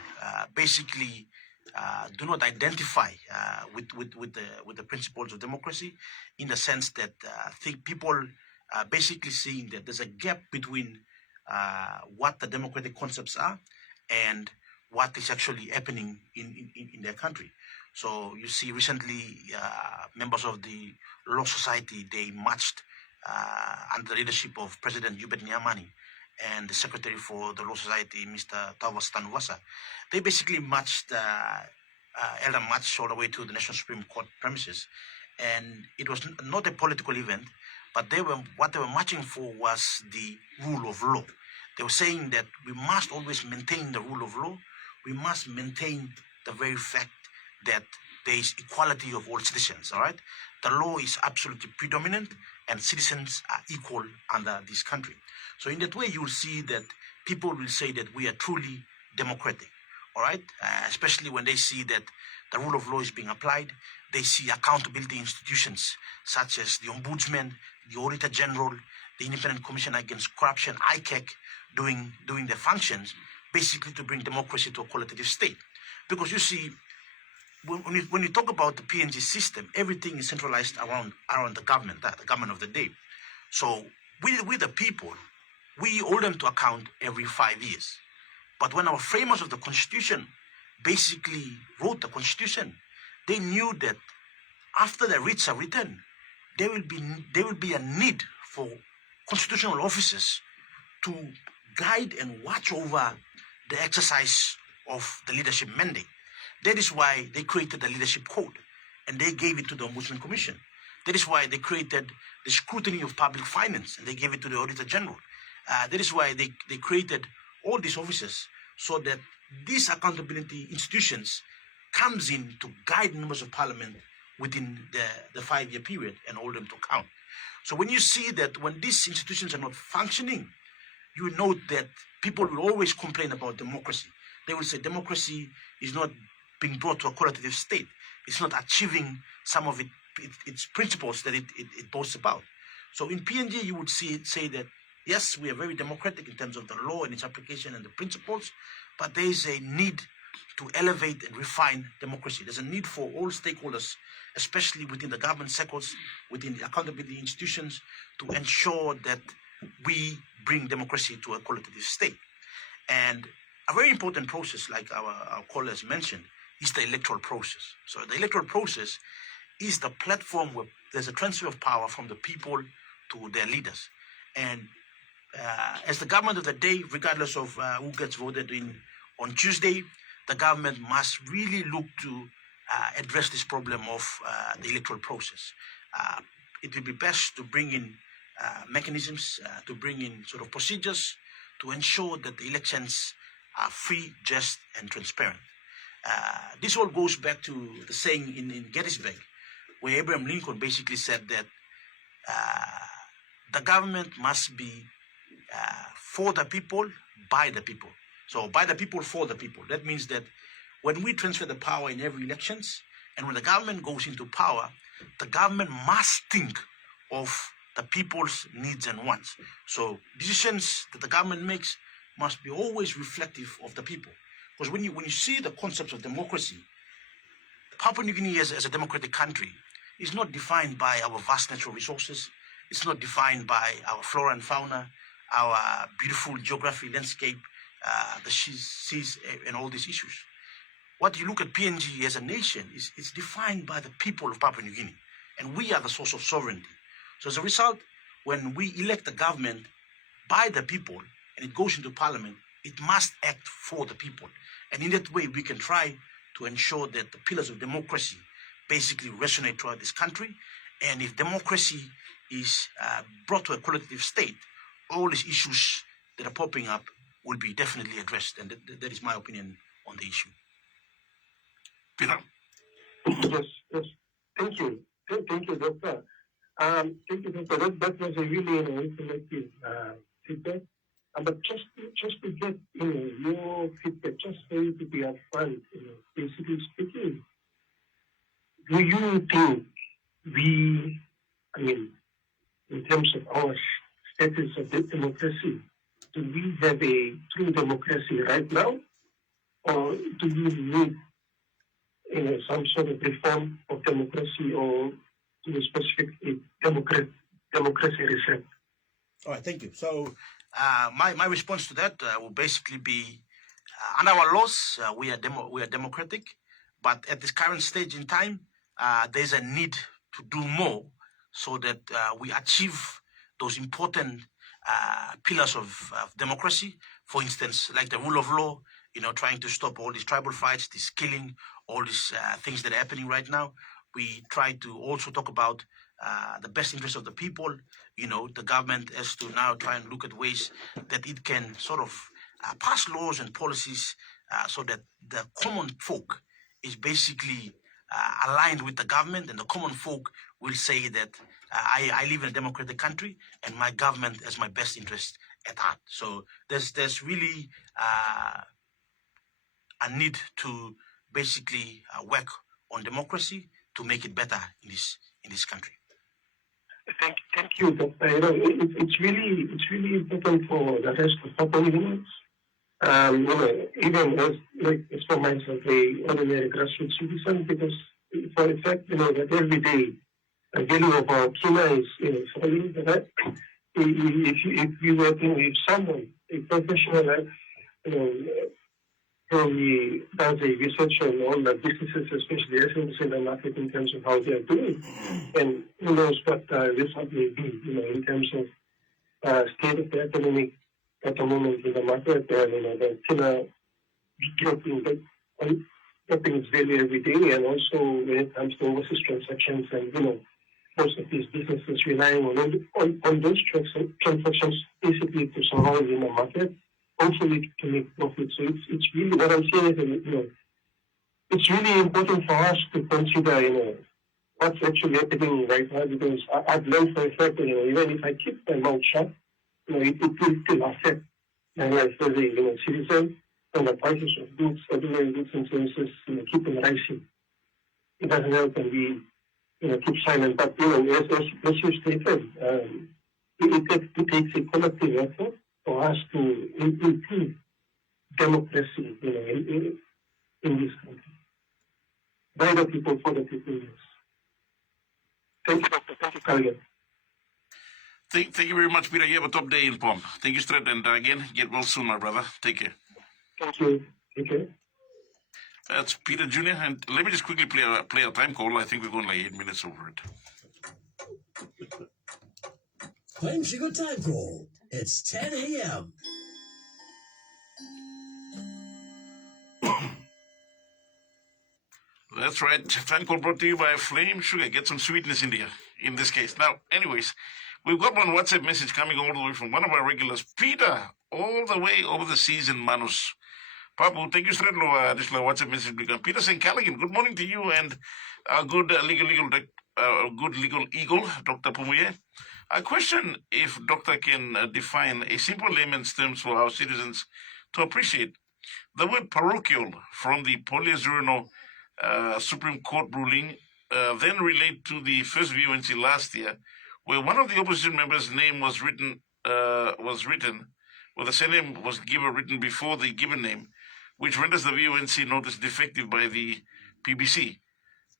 basically do not identify with the principles of democracy, in the sense that people are basically seeing that there's a gap between what the democratic concepts are and what is actually happening in their country. So you see recently members of the Law Society, they marched under the leadership of President Hubert Nyamani and the Secretary for the Law Society, Mr. Tavas Tanuvasa. They basically marched, held a march all the way to the National Supreme Court premises. And it was not a political event, but what they were marching for was the rule of law. They were saying that we must always maintain the rule of law. We must maintain the very fact that there is equality of all citizens, all right? The law is absolutely predominant and citizens are equal under this country. So in that way, you will see that people will say that we are truly democratic, all right? Especially when they see that the rule of law is being applied. They see accountability institutions such as the Ombudsman, the Auditor General, the Independent Commission Against Corruption, ICAC, doing their functions, basically to bring democracy to a qualitative state. Because you see, when you talk about the PNG system, everything is centralized around the government of the day. So we the people, we hold them to account every 5 years. But when our framers of the Constitution basically wrote the Constitution, they knew that after the writs are written, there will be a need for constitutional officers to guide and watch over the exercise of the leadership mandate. That is why they created the leadership code and they gave it to the Ombudsman Commission. That is why they created the scrutiny of public finance and they gave it to the Auditor General. That is why they created all these officers, so that these accountability institutions comes in to guide members of parliament within the 5-year period and hold them to account. So when you see that when these institutions are not functioning, you note that people will always complain about democracy. They will say democracy is not being brought to a qualitative state. It's not achieving some of its principles that it boasts about. So in PNG, you would say that, yes, we are very democratic in terms of the law and its application and the principles, but there is a need to elevate and refine democracy. There's a need for all stakeholders, especially within the government circles, within the accountability institutions, to ensure that we bring democracy to a qualitative state. And a very important process, like our callers mentioned, is the electoral process. So the electoral process is the platform where there's a transfer of power from the people to their leaders. And as the government of the day, regardless of who gets voted in on Tuesday, the government must really look to address this problem of the electoral process. It will be best to bring in mechanisms, to bring in sort of procedures to ensure that the elections are free, just, and transparent. This all goes back to the saying in Gettysburg, where Abraham Lincoln basically said that the government must be for the people, by the people. So by the people, for the people. That means that when we transfer the power in every elections, and when the government goes into power, the government must think of the people's needs and wants. So decisions that the government makes must be always reflective of the people. Because when you see the concepts of democracy, Papua New Guinea as a democratic country is not defined by our vast natural resources. It's not defined by our flora and fauna, our beautiful geography, landscape, the seas, and all these issues. What you look at PNG as a nation it's defined by the people of Papua New Guinea, and we are the source of sovereignty. So as a result, when we elect a government by the people and it goes into parliament, it must act for the people. And in that way, we can try to ensure that the pillars of democracy basically resonate throughout this country. And if democracy is brought to a qualitative state, all these issues that are popping up will be definitely addressed. And that is my opinion on the issue. Peter? Yes. Thank you. Thank you, Doctor. Thank you, Doctor. That was a really informative feedback. But just to get your feedback, just for you to be upfront, basically speaking, do you think in terms of our status of democracy, do we have a true democracy right now, or do we need some sort of reform of democracy or to a specific democracy reset? All right, thank you. So my response to that will basically be, under our laws, we are democratic, but at this current stage in time, there's a need to do more so that we achieve those important pillars of democracy. For instance, like the rule of law, trying to stop all these tribal fights, this killing, all these things that are happening right now. We try to also talk about the best interest of the people. The government has to now try and look at ways that it can sort of pass laws and policies so that the common folk is basically aligned with the government, and the common folk will say that I live in a democratic country and my government has my best interest at heart. So there's really a need to basically work on democracy to make it better in this country. Thank you, Doctor. It's really important for the rest of Papua New Guineans. Even as for myself, a ordinary grassroots citizen, because for a fact, that every day the value of our kina is falling. Right? If you were with someone, a professional, who does a research on all the businesses, especially SMEs in the market, in terms of how they are doing, and who knows what the result may be, in terms of state of the economic at the moment in the market, and the kina dropping its value every day, and also when it comes to overseas transactions, and most of these businesses relying on those transactions basically to survive in the market, hopefully to make profit. So it's really, what I'm saying is, it's really important for us to consider, what's actually happening right now, because I've learned for a fact, even if I keep my mouth shut, it will still affect my life as a citizen, and the prices of goods, ordinary goods and services, keep on rising. It doesn't help when we, keep silent. But, as you stated, it takes a collective effort for us to improve democracy, in this country. By the people, for the people, yes. Thank you, Doctor. Thank you, Kalyan. Thank you very much, Peter. You have a top day in Pom. Thank you, straight, and again, get well soon, my brother. Take care. Thank you. Take care. That's Peter Jr. And let me just quickly play a time call. I think we're going like 8 minutes over it. Plain Sugar Time Call. It's 10 a.m. That's right. Time call brought to you by Flame Sugar. Get some sweetness in this case. Now, anyways, we've got one WhatsApp message coming all the way from one of our regulars, Peter, all the way over the seas in Manus. Papu, thank you straight additional WhatsApp message. Peter saying, Callaghan, good morning to you and good legal eagle, Dr. Pumuye. I question if Doctor can define a simple layman's terms for our citizens to appreciate. The word parochial from the Polyazurino Supreme Court ruling then relate to the first VoNC last year, where one of the opposition members' name was written, where the surname was written before the given name, which renders the VoNC notice defective by the PBC.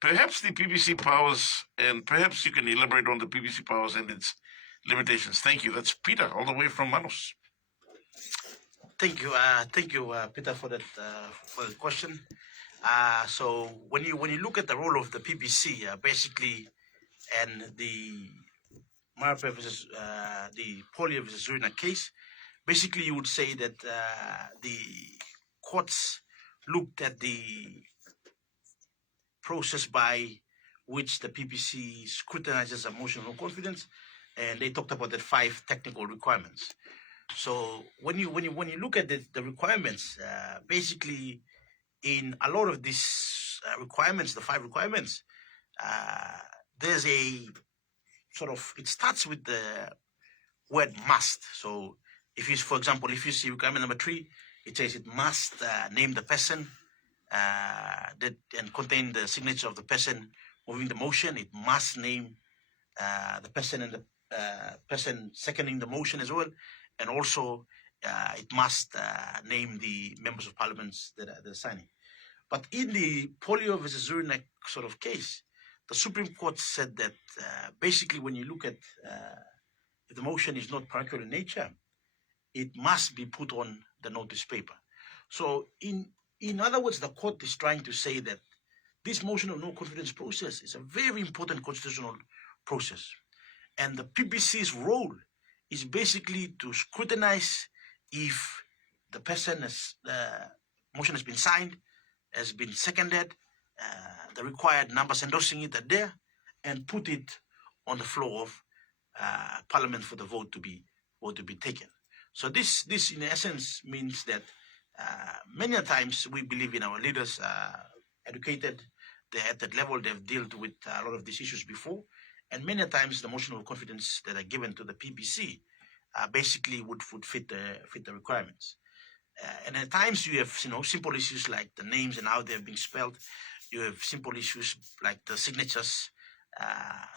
Perhaps the PBC powers, and perhaps you can elaborate on the PBC powers and its limitations. Thank you. That's Peter, all the way from Manus. Thank you, Peter, for that for the question. So when you look at the role of the PBC, basically, and the Marape versus the Polio versus Zurina case, basically you would say that the courts looked at the process by which the PPC scrutinizes a motion of no confidence, and they talked about the 5 technical requirements. So when you look at the requirements, basically in a lot of these requirements, the 5 requirements, there's a sort of, it starts with the word must. So if you, for example, if you see requirement number 3, it says it must name the person that and contain the signature of the person moving the motion. It must name the person and the person seconding the motion as well, and also it must name the members of parliament that are signing. But in the Polio versus Zurina sort of case, the Supreme Court said that basically when you look at if the motion is not parochial in nature, it must be put on the notice paper. So in other words, the court is trying to say that this motion of no confidence process is a very important constitutional process. And the PBC's role is basically to scrutinize if the person motion has been signed, has been seconded, the required numbers endorsing it are there, and put it on the floor of Parliament for the vote to be taken. So this in essence means that many times we believe in our leaders educated. They're at that level. They've dealt with a lot of these issues before, and many times the motion of confidence that are given to the PBC basically would fit the requirements. And at times you have simple issues like the names and how they're being spelled. You have simple issues like the signatures.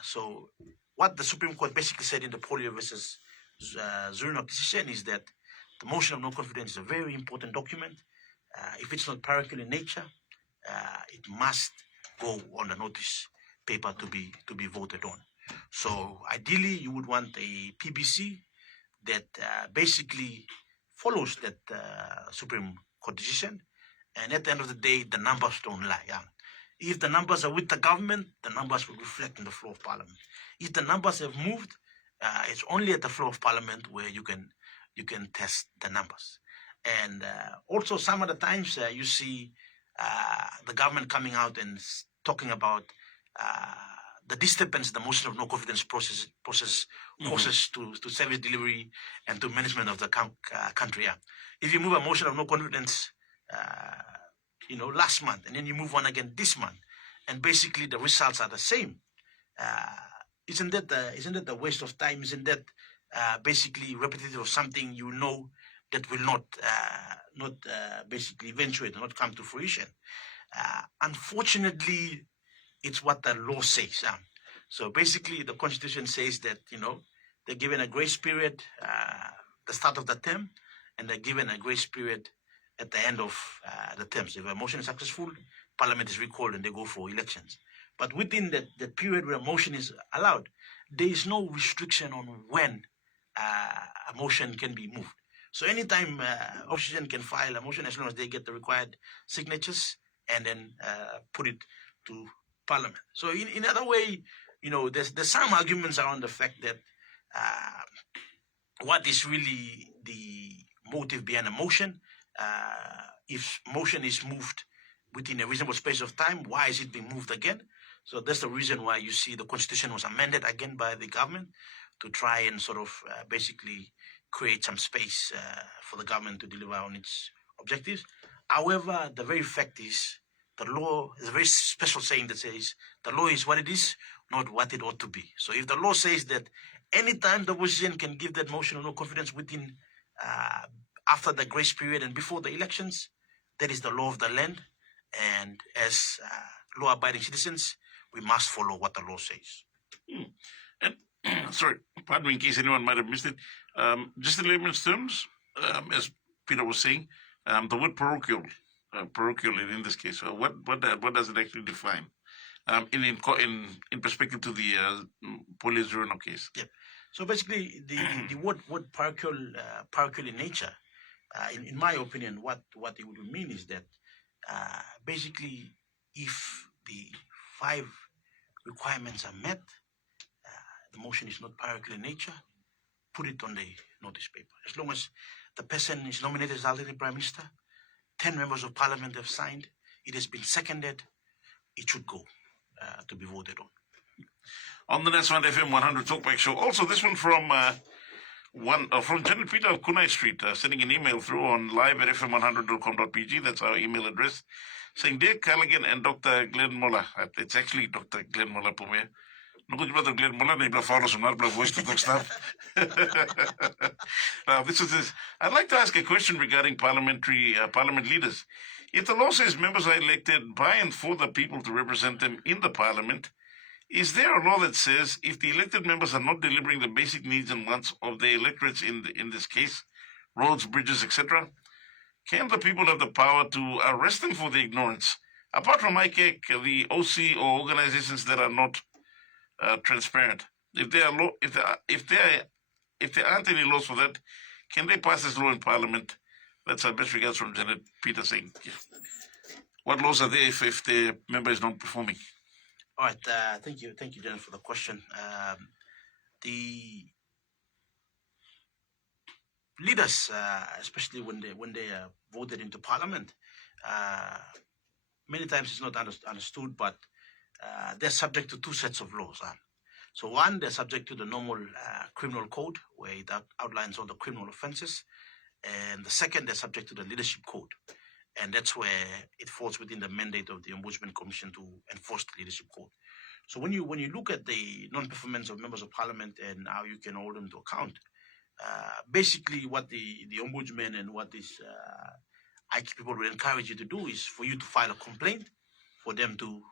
So what the Supreme Court basically said in the Polio versus Zurina decision is that the motion of no confidence is a very important document. If it's not parochial in nature, it must go on the notice paper to be voted on. So ideally, you would want a PBC that basically follows that Supreme Court decision, and at the end of the day, the numbers don't lie. Yeah. If the numbers are with the government, the numbers will reflect in the floor of Parliament. If the numbers have moved, it's only at the floor of Parliament where you can test the numbers. And also some of the times you see the government coming out and talking about the disturbance the motion of no confidence process causes to service delivery and to management of the country. Yeah. If you move a motion of no confidence, last month, and then you move on again this month, and basically the results are the same, isn't that the waste of time? Isn't that basically repetitive of something that will not basically eventuate, not come to fruition? Unfortunately, it's what the law says. So basically, the Constitution says that they're given a grace period, the start of the term, and they're given a grace period at the end of the terms. If a motion is successful, Parliament is recalled and they go for elections. But within that period where a motion is allowed, there is no restriction on when a motion can be moved. So anytime opposition can file a motion as long as they get the required signatures and then put it to Parliament. So in other way, there's some arguments around the fact that what is really the motive behind a motion? If motion is moved within a reasonable space of time, why is it being moved again? So that's the reason why you see the constitution was amended again by the government to try and sort of basically create some space for the government to deliver on its objectives. However, the very fact is the law is a very special saying that says the law is what it is, not what it ought to be. So if the law says that anytime the opposition can give that motion of no confidence within after the grace period and before the elections, that is the law of the land. And as law-abiding citizens, we must follow what the law says. And sorry, pardon me in case anyone might have missed it. Just in layman's terms, as Peter was saying, the word parochial in this case, what does it actually define? In perspective to the Police-Zurno case. Yeah. So basically, the word parochial in nature, in my opinion, what it would mean is that basically, if the 5 requirements are met, the motion is not parochial in nature, put it on the notice paper. As long as the person is nominated as alternate prime minister, 10 members of parliament have signed, it has been seconded, it should go to be voted on. On the Nesfund FM 100 Talkback Show. Also, this one from General Peter of Kunai Street, sending an email through on live@fm100.com.pg. That's our email address. Saying, Dear Callaghan and Dr. Glen Mola. It's actually Dr. Glen Mola Pumuye. Nunggu Dr. Glen Mola, na ibla follow sumar, ibla voice to talk stuff. I'd like to ask a question regarding parliament leaders. If the law says members are elected by and for the people to represent them in the parliament, is there a law that says if the elected members are not delivering the basic needs and wants of their electorates, in this case, roads, bridges, etc., can the people have the power to arrest them for the ignorance? Apart from ICAC, the OC or organizations that are not transparent, if there aren't any laws for that, can they pass this law in Parliament? That's our best regards from Janet Peter saying, what laws are there if the member is not performing? All right, thank you, Janet, for the question. The leaders, especially when they are voted into Parliament, many times it's not understood, but they're subject to 2 sets of laws. So one, they're subject to the normal criminal code, where it outlines all the criminal offences. And the second, they're subject to the leadership code. And that's where it falls within the mandate of the Ombudsman Commission to enforce the leadership code. So when you look at the non-performance of members of Parliament and how you can hold them to account, basically what the Ombudsman and what these IK people will encourage you to do is for you to file a complaint, for them to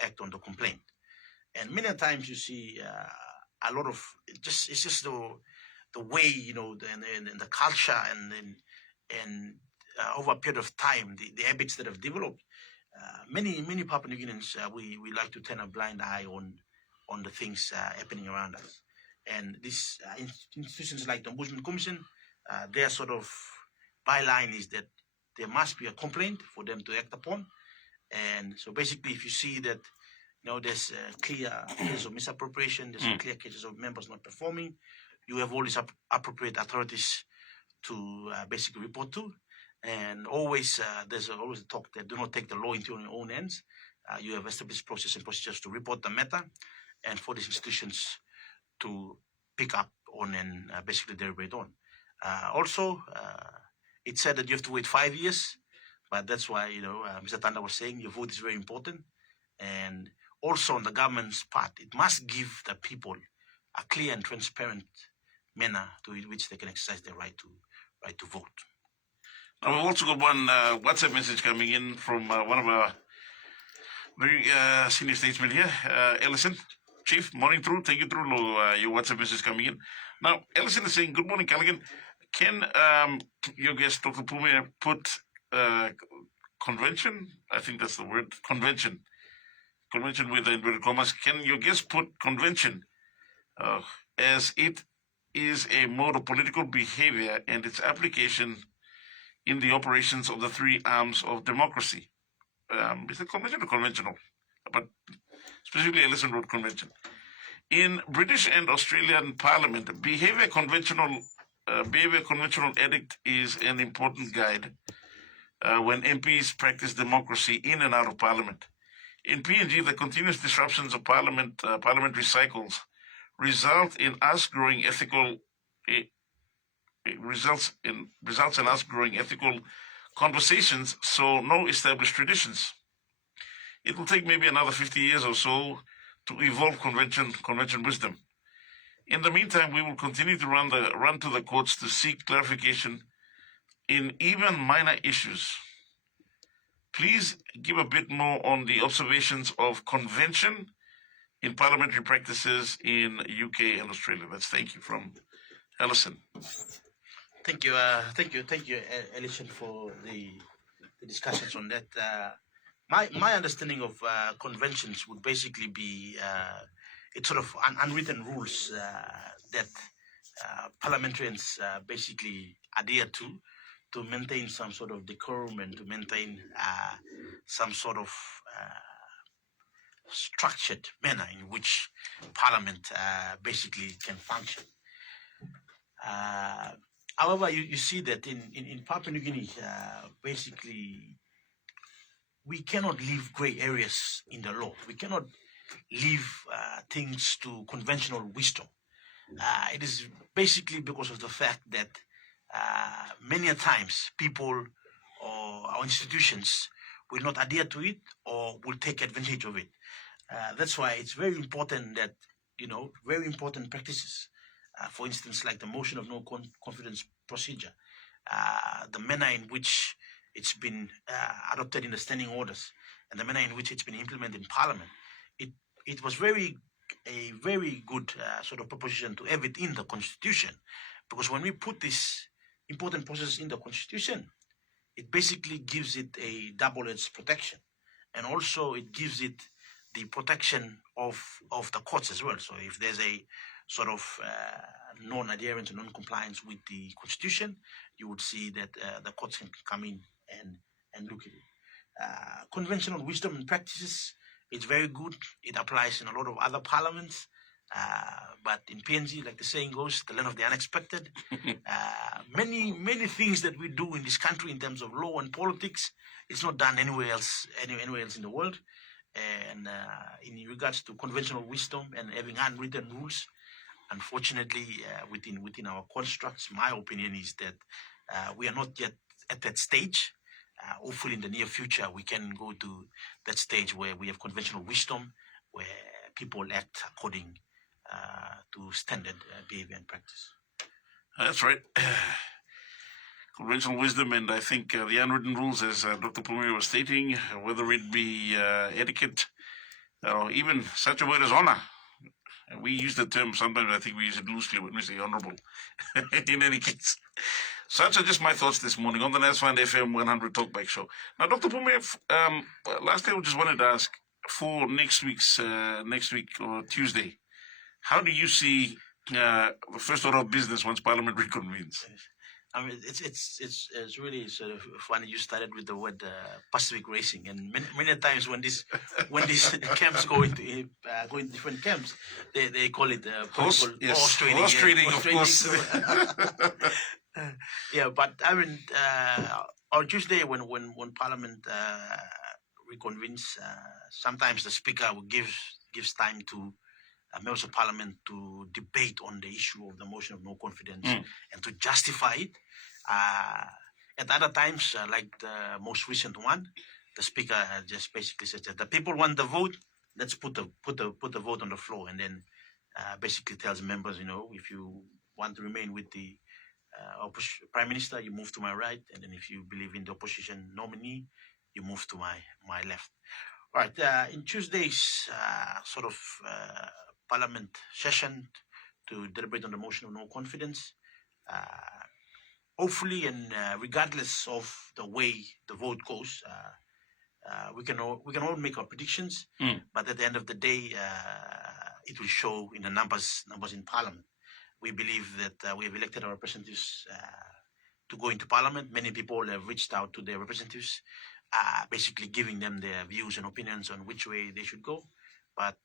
act on the complaint. And many times you see a lot of it's just the way, and the culture and over a period of time, the habits that have developed. Many Papua New Guineans, we like to turn a blind eye on the things happening around us. And these institutions like the Ombudsman Commission, their sort of byline is that there must be a complaint for them to act upon. And so basically, if you see that there's clear cases of misappropriation, there's clear cases of members not performing, you have all these appropriate authorities to basically report to. And always, there's always a talk that do not take the law into your own hands. You have established process and procedures to report the matter, and for these institutions to pick up on and basically deliberate on. Also, it said that you have to wait 5 years, but that's why Mr. Tanda was saying your vote is very important. And also on the government's part, it must give the people a clear and transparent manner to which they can exercise their right to vote. Now, we've also got one WhatsApp message coming in from one of our very senior statesmen here, Ellison. Chief, morning through. Take you through your WhatsApp message coming in. Now, Ellison is saying, good morning, Callaghan. can your guest, Dr. Pumuye, put convention? I think that's the word, convention. Convention with the inverted commas. Can your guest put convention as it is a mode of political behavior and its application in the operations of the three arms of democracy? Is it convention or conventional? But specifically, I listened to convention. In British and Australian Parliament, behavior conventional edict is an important guide when MPs practice democracy in and out of Parliament. In PNG, the continuous disruptions of parliamentary cycles result in us growing ethical. It results in us growing ethical conversations. So no established traditions. It will take maybe another 50 years or so to evolve convention wisdom. In the meantime, we will continue to run to the courts to seek clarification in even minor issues. Please give a bit more on the observations of convention in parliamentary practices in UK and Australia. That's thank you from Ellison. Thank you, Ellison, for the discussions on that. My understanding of conventions would basically be it's sort of unwritten rules that parliamentarians basically adhere to maintain some sort of decorum and to maintain some sort of structured manner in which Parliament basically can function. However, you see that in Papua New Guinea, basically, we cannot leave grey areas in the law. We cannot leave things to conventional wisdom. It is basically because of the fact that many a times people or our institutions will not adhere to it or will take advantage of it. That's why it's very important that, very important practices, for instance, like the motion of no confidence procedure, the manner in which it's been adopted in the standing orders and the manner in which it's been implemented in Parliament, it was a very good sort of proposition to have it in the Constitution, because when we put this important process in the Constitution, it basically gives it a double-edged protection, and also it gives it the protection of the courts as well. So if there's a sort of non-adherence and non-compliance with the Constitution, you would see that the courts can come in and look at it. Conventional wisdom and practices, it's very good. It applies in a lot of other parliaments. But in PNG, like the saying goes, the land of the unexpected. Many things that we do in this country in terms of law and politics, it's not done anywhere else in the world. And in regards to conventional wisdom and having unwritten rules, unfortunately, within our constructs, my opinion is that we are not yet at that stage. Hopefully, in the near future, we can go to that stage where we have conventional wisdom, where people act according to standard behavior and practice. That's right. Conventional wisdom, and I think the unwritten rules, as Dr. Pumuye was stating, whether it be etiquette or even such a word as honor. We use the term, sometimes I think we use it loosely when we say honorable. In any case. Such are just my thoughts this morning on the NASFund FM 100 Talkback Show. Now, Dr. Pumuye, lastly, I just wanted to ask for next week or Tuesday, how do you see the first order of business once Parliament reconvenes? I mean, it's really sort of funny. You started with the word Pacific racing, and many times when these camps go into different camps, they call it horse trading. Horse trading, of course. Yeah, but I mean, on Tuesday when Parliament reconvenes, sometimes the Speaker will gives time to members of Parliament to debate on the issue of the motion of no confidence and to justify it. At other times, like the most recent one, the Speaker just basically said that the people want the vote. Let's put the vote on the floor, and then basically tells members, if you want to remain with the Prime Minister, you move to my right, and then if you believe in the opposition nominee, you move to my left. All right. In Tuesday's sort of Parliament session to deliberate on the motion of no confidence, hopefully, and regardless of the way the vote goes, we can all make our predictions. But at the end of the day, it will show in the numbers in Parliament. We believe that we have elected our representatives to go into Parliament. Many people have reached out to their representatives, basically giving them their views and opinions on which way they should go. But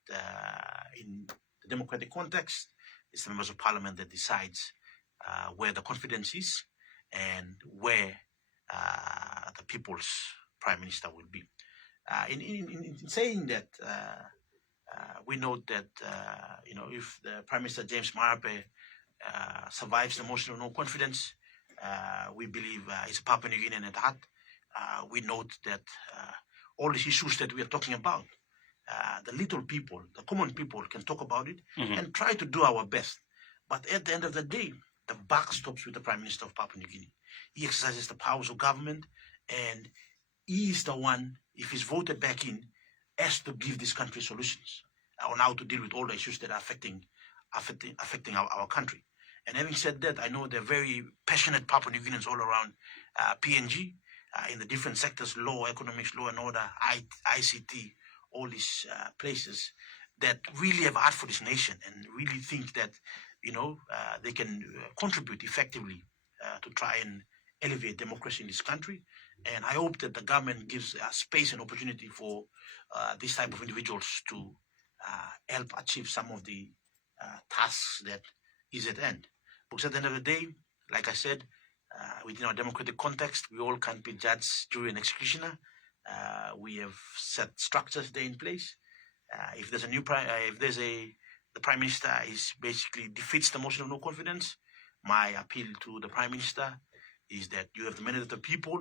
in the democratic context, it's the members of Parliament that decides where the confidence is and where the people's Prime Minister will be. In saying that, we note that if the Prime Minister James Marape survives the motion of no confidence, we believe it's a Papua New Guinean at heart. We note that all these issues that we are talking about, the little people, the common people can talk about it and try to do our best. But at the end of the day, the buck stops with the Prime Minister of Papua New Guinea. He exercises the powers of government, and he is the one, if he's voted back in, has to give this country solutions on how to deal with all the issues that are affecting our country. And having said that, I know they're very passionate Papua New Guineans all around PNG, in the different sectors, law, economics, law and order, ICT, all these places that really have heart for this nation and really think that, they can contribute effectively to try and elevate democracy in this country. And I hope that the government gives space and opportunity for this type of individuals to help achieve some of the tasks that is at hand. Because at the end of the day, like I said, within our democratic context, we all can't be judge, jury, and executioner. We have set structures there in place. If there's a new the Prime Minister is basically defeats the motion of no confidence, my appeal to the Prime Minister is that you have the mandate of the people,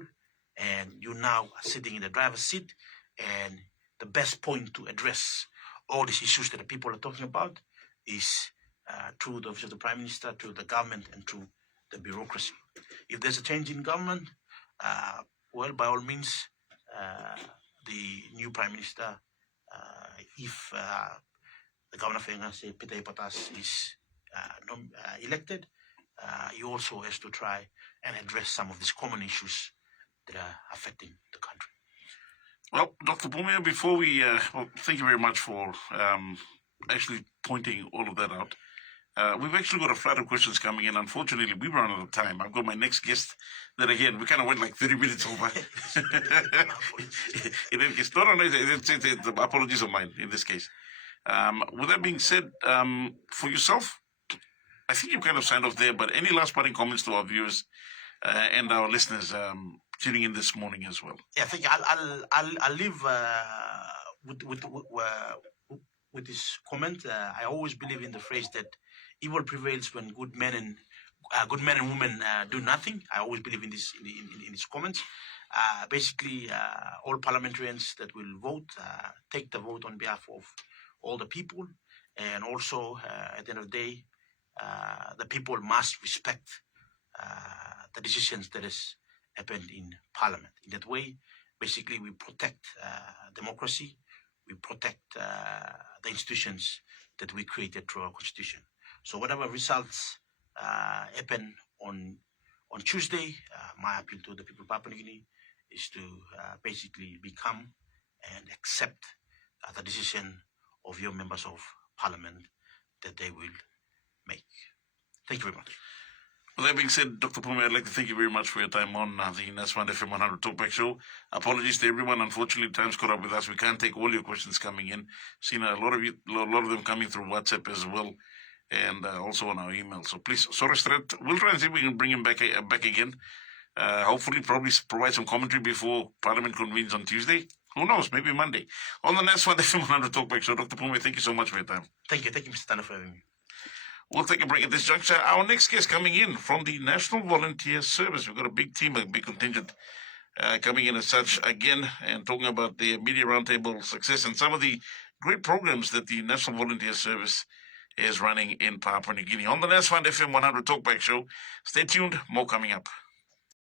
and you now are sitting in the driver's seat, and the best point to address all these issues that the people are talking about is through the office of the Prime Minister, through the government, and through the bureaucracy. If there's a change in government, by all means, the new Prime Minister, if the Governor of Sir Peter Ipatas is elected, he also has to try and address some of these common issues that are affecting the country. Well, Dr. Pumuye, before we, thank you very much for actually pointing all of that out. We've actually got a flood of questions coming in. Unfortunately, we've run out of time. I've got my next guest that, again, we kind of went like 30 minutes over. In any case, it's apologies of mine in this case. With that being said, for yourself, I think you've kind of signed off there, but any last parting comments to our viewers and our listeners tuning in this morning as well? Yeah, I think I'll leave with this comment. I always believe in the phrase that evil prevails when good men and women do nothing. I always believe in this in these comments. Basically, all parliamentarians that will vote take the vote on behalf of all the people, and also at the end of the day, the people must respect the decisions that has happened in Parliament. In that way, basically, we protect democracy, we protect the institutions that we created through our Constitution. So whatever results happen on Tuesday, my appeal to the people of Papua New Guinea is to basically become and accept the decision of your members of Parliament that they will make. Thank you very much. With that being said, Dr. Pumuye, I'd like to thank you very much for your time on the NAS1 FM 100 Talkback Show. Apologies to everyone. Unfortunately, time's caught up with us. We can't take all your questions coming in. Seen a lot of them coming through WhatsApp as well, and also on our email. So please, sorry, Strat. We'll try and see if we can bring him back again. Hopefully, probably provide some commentary before Parliament convenes on Tuesday. Who knows? Maybe Monday. On the NAS1 FM 100 Talkback Show, Dr. Pumuye, thank you so much for your time. Thank you, Mr. Tanner, for having me. We'll take a break at this juncture. Our next guest coming in from the National Volunteer Service. We've got a big team, a big contingent coming in as such again, and talking about the Media Roundtable success and some of the great programs that the National Volunteer Service is running in Papua New Guinea. On the NAS1 FM 100 Talkback Show, stay tuned, more coming up.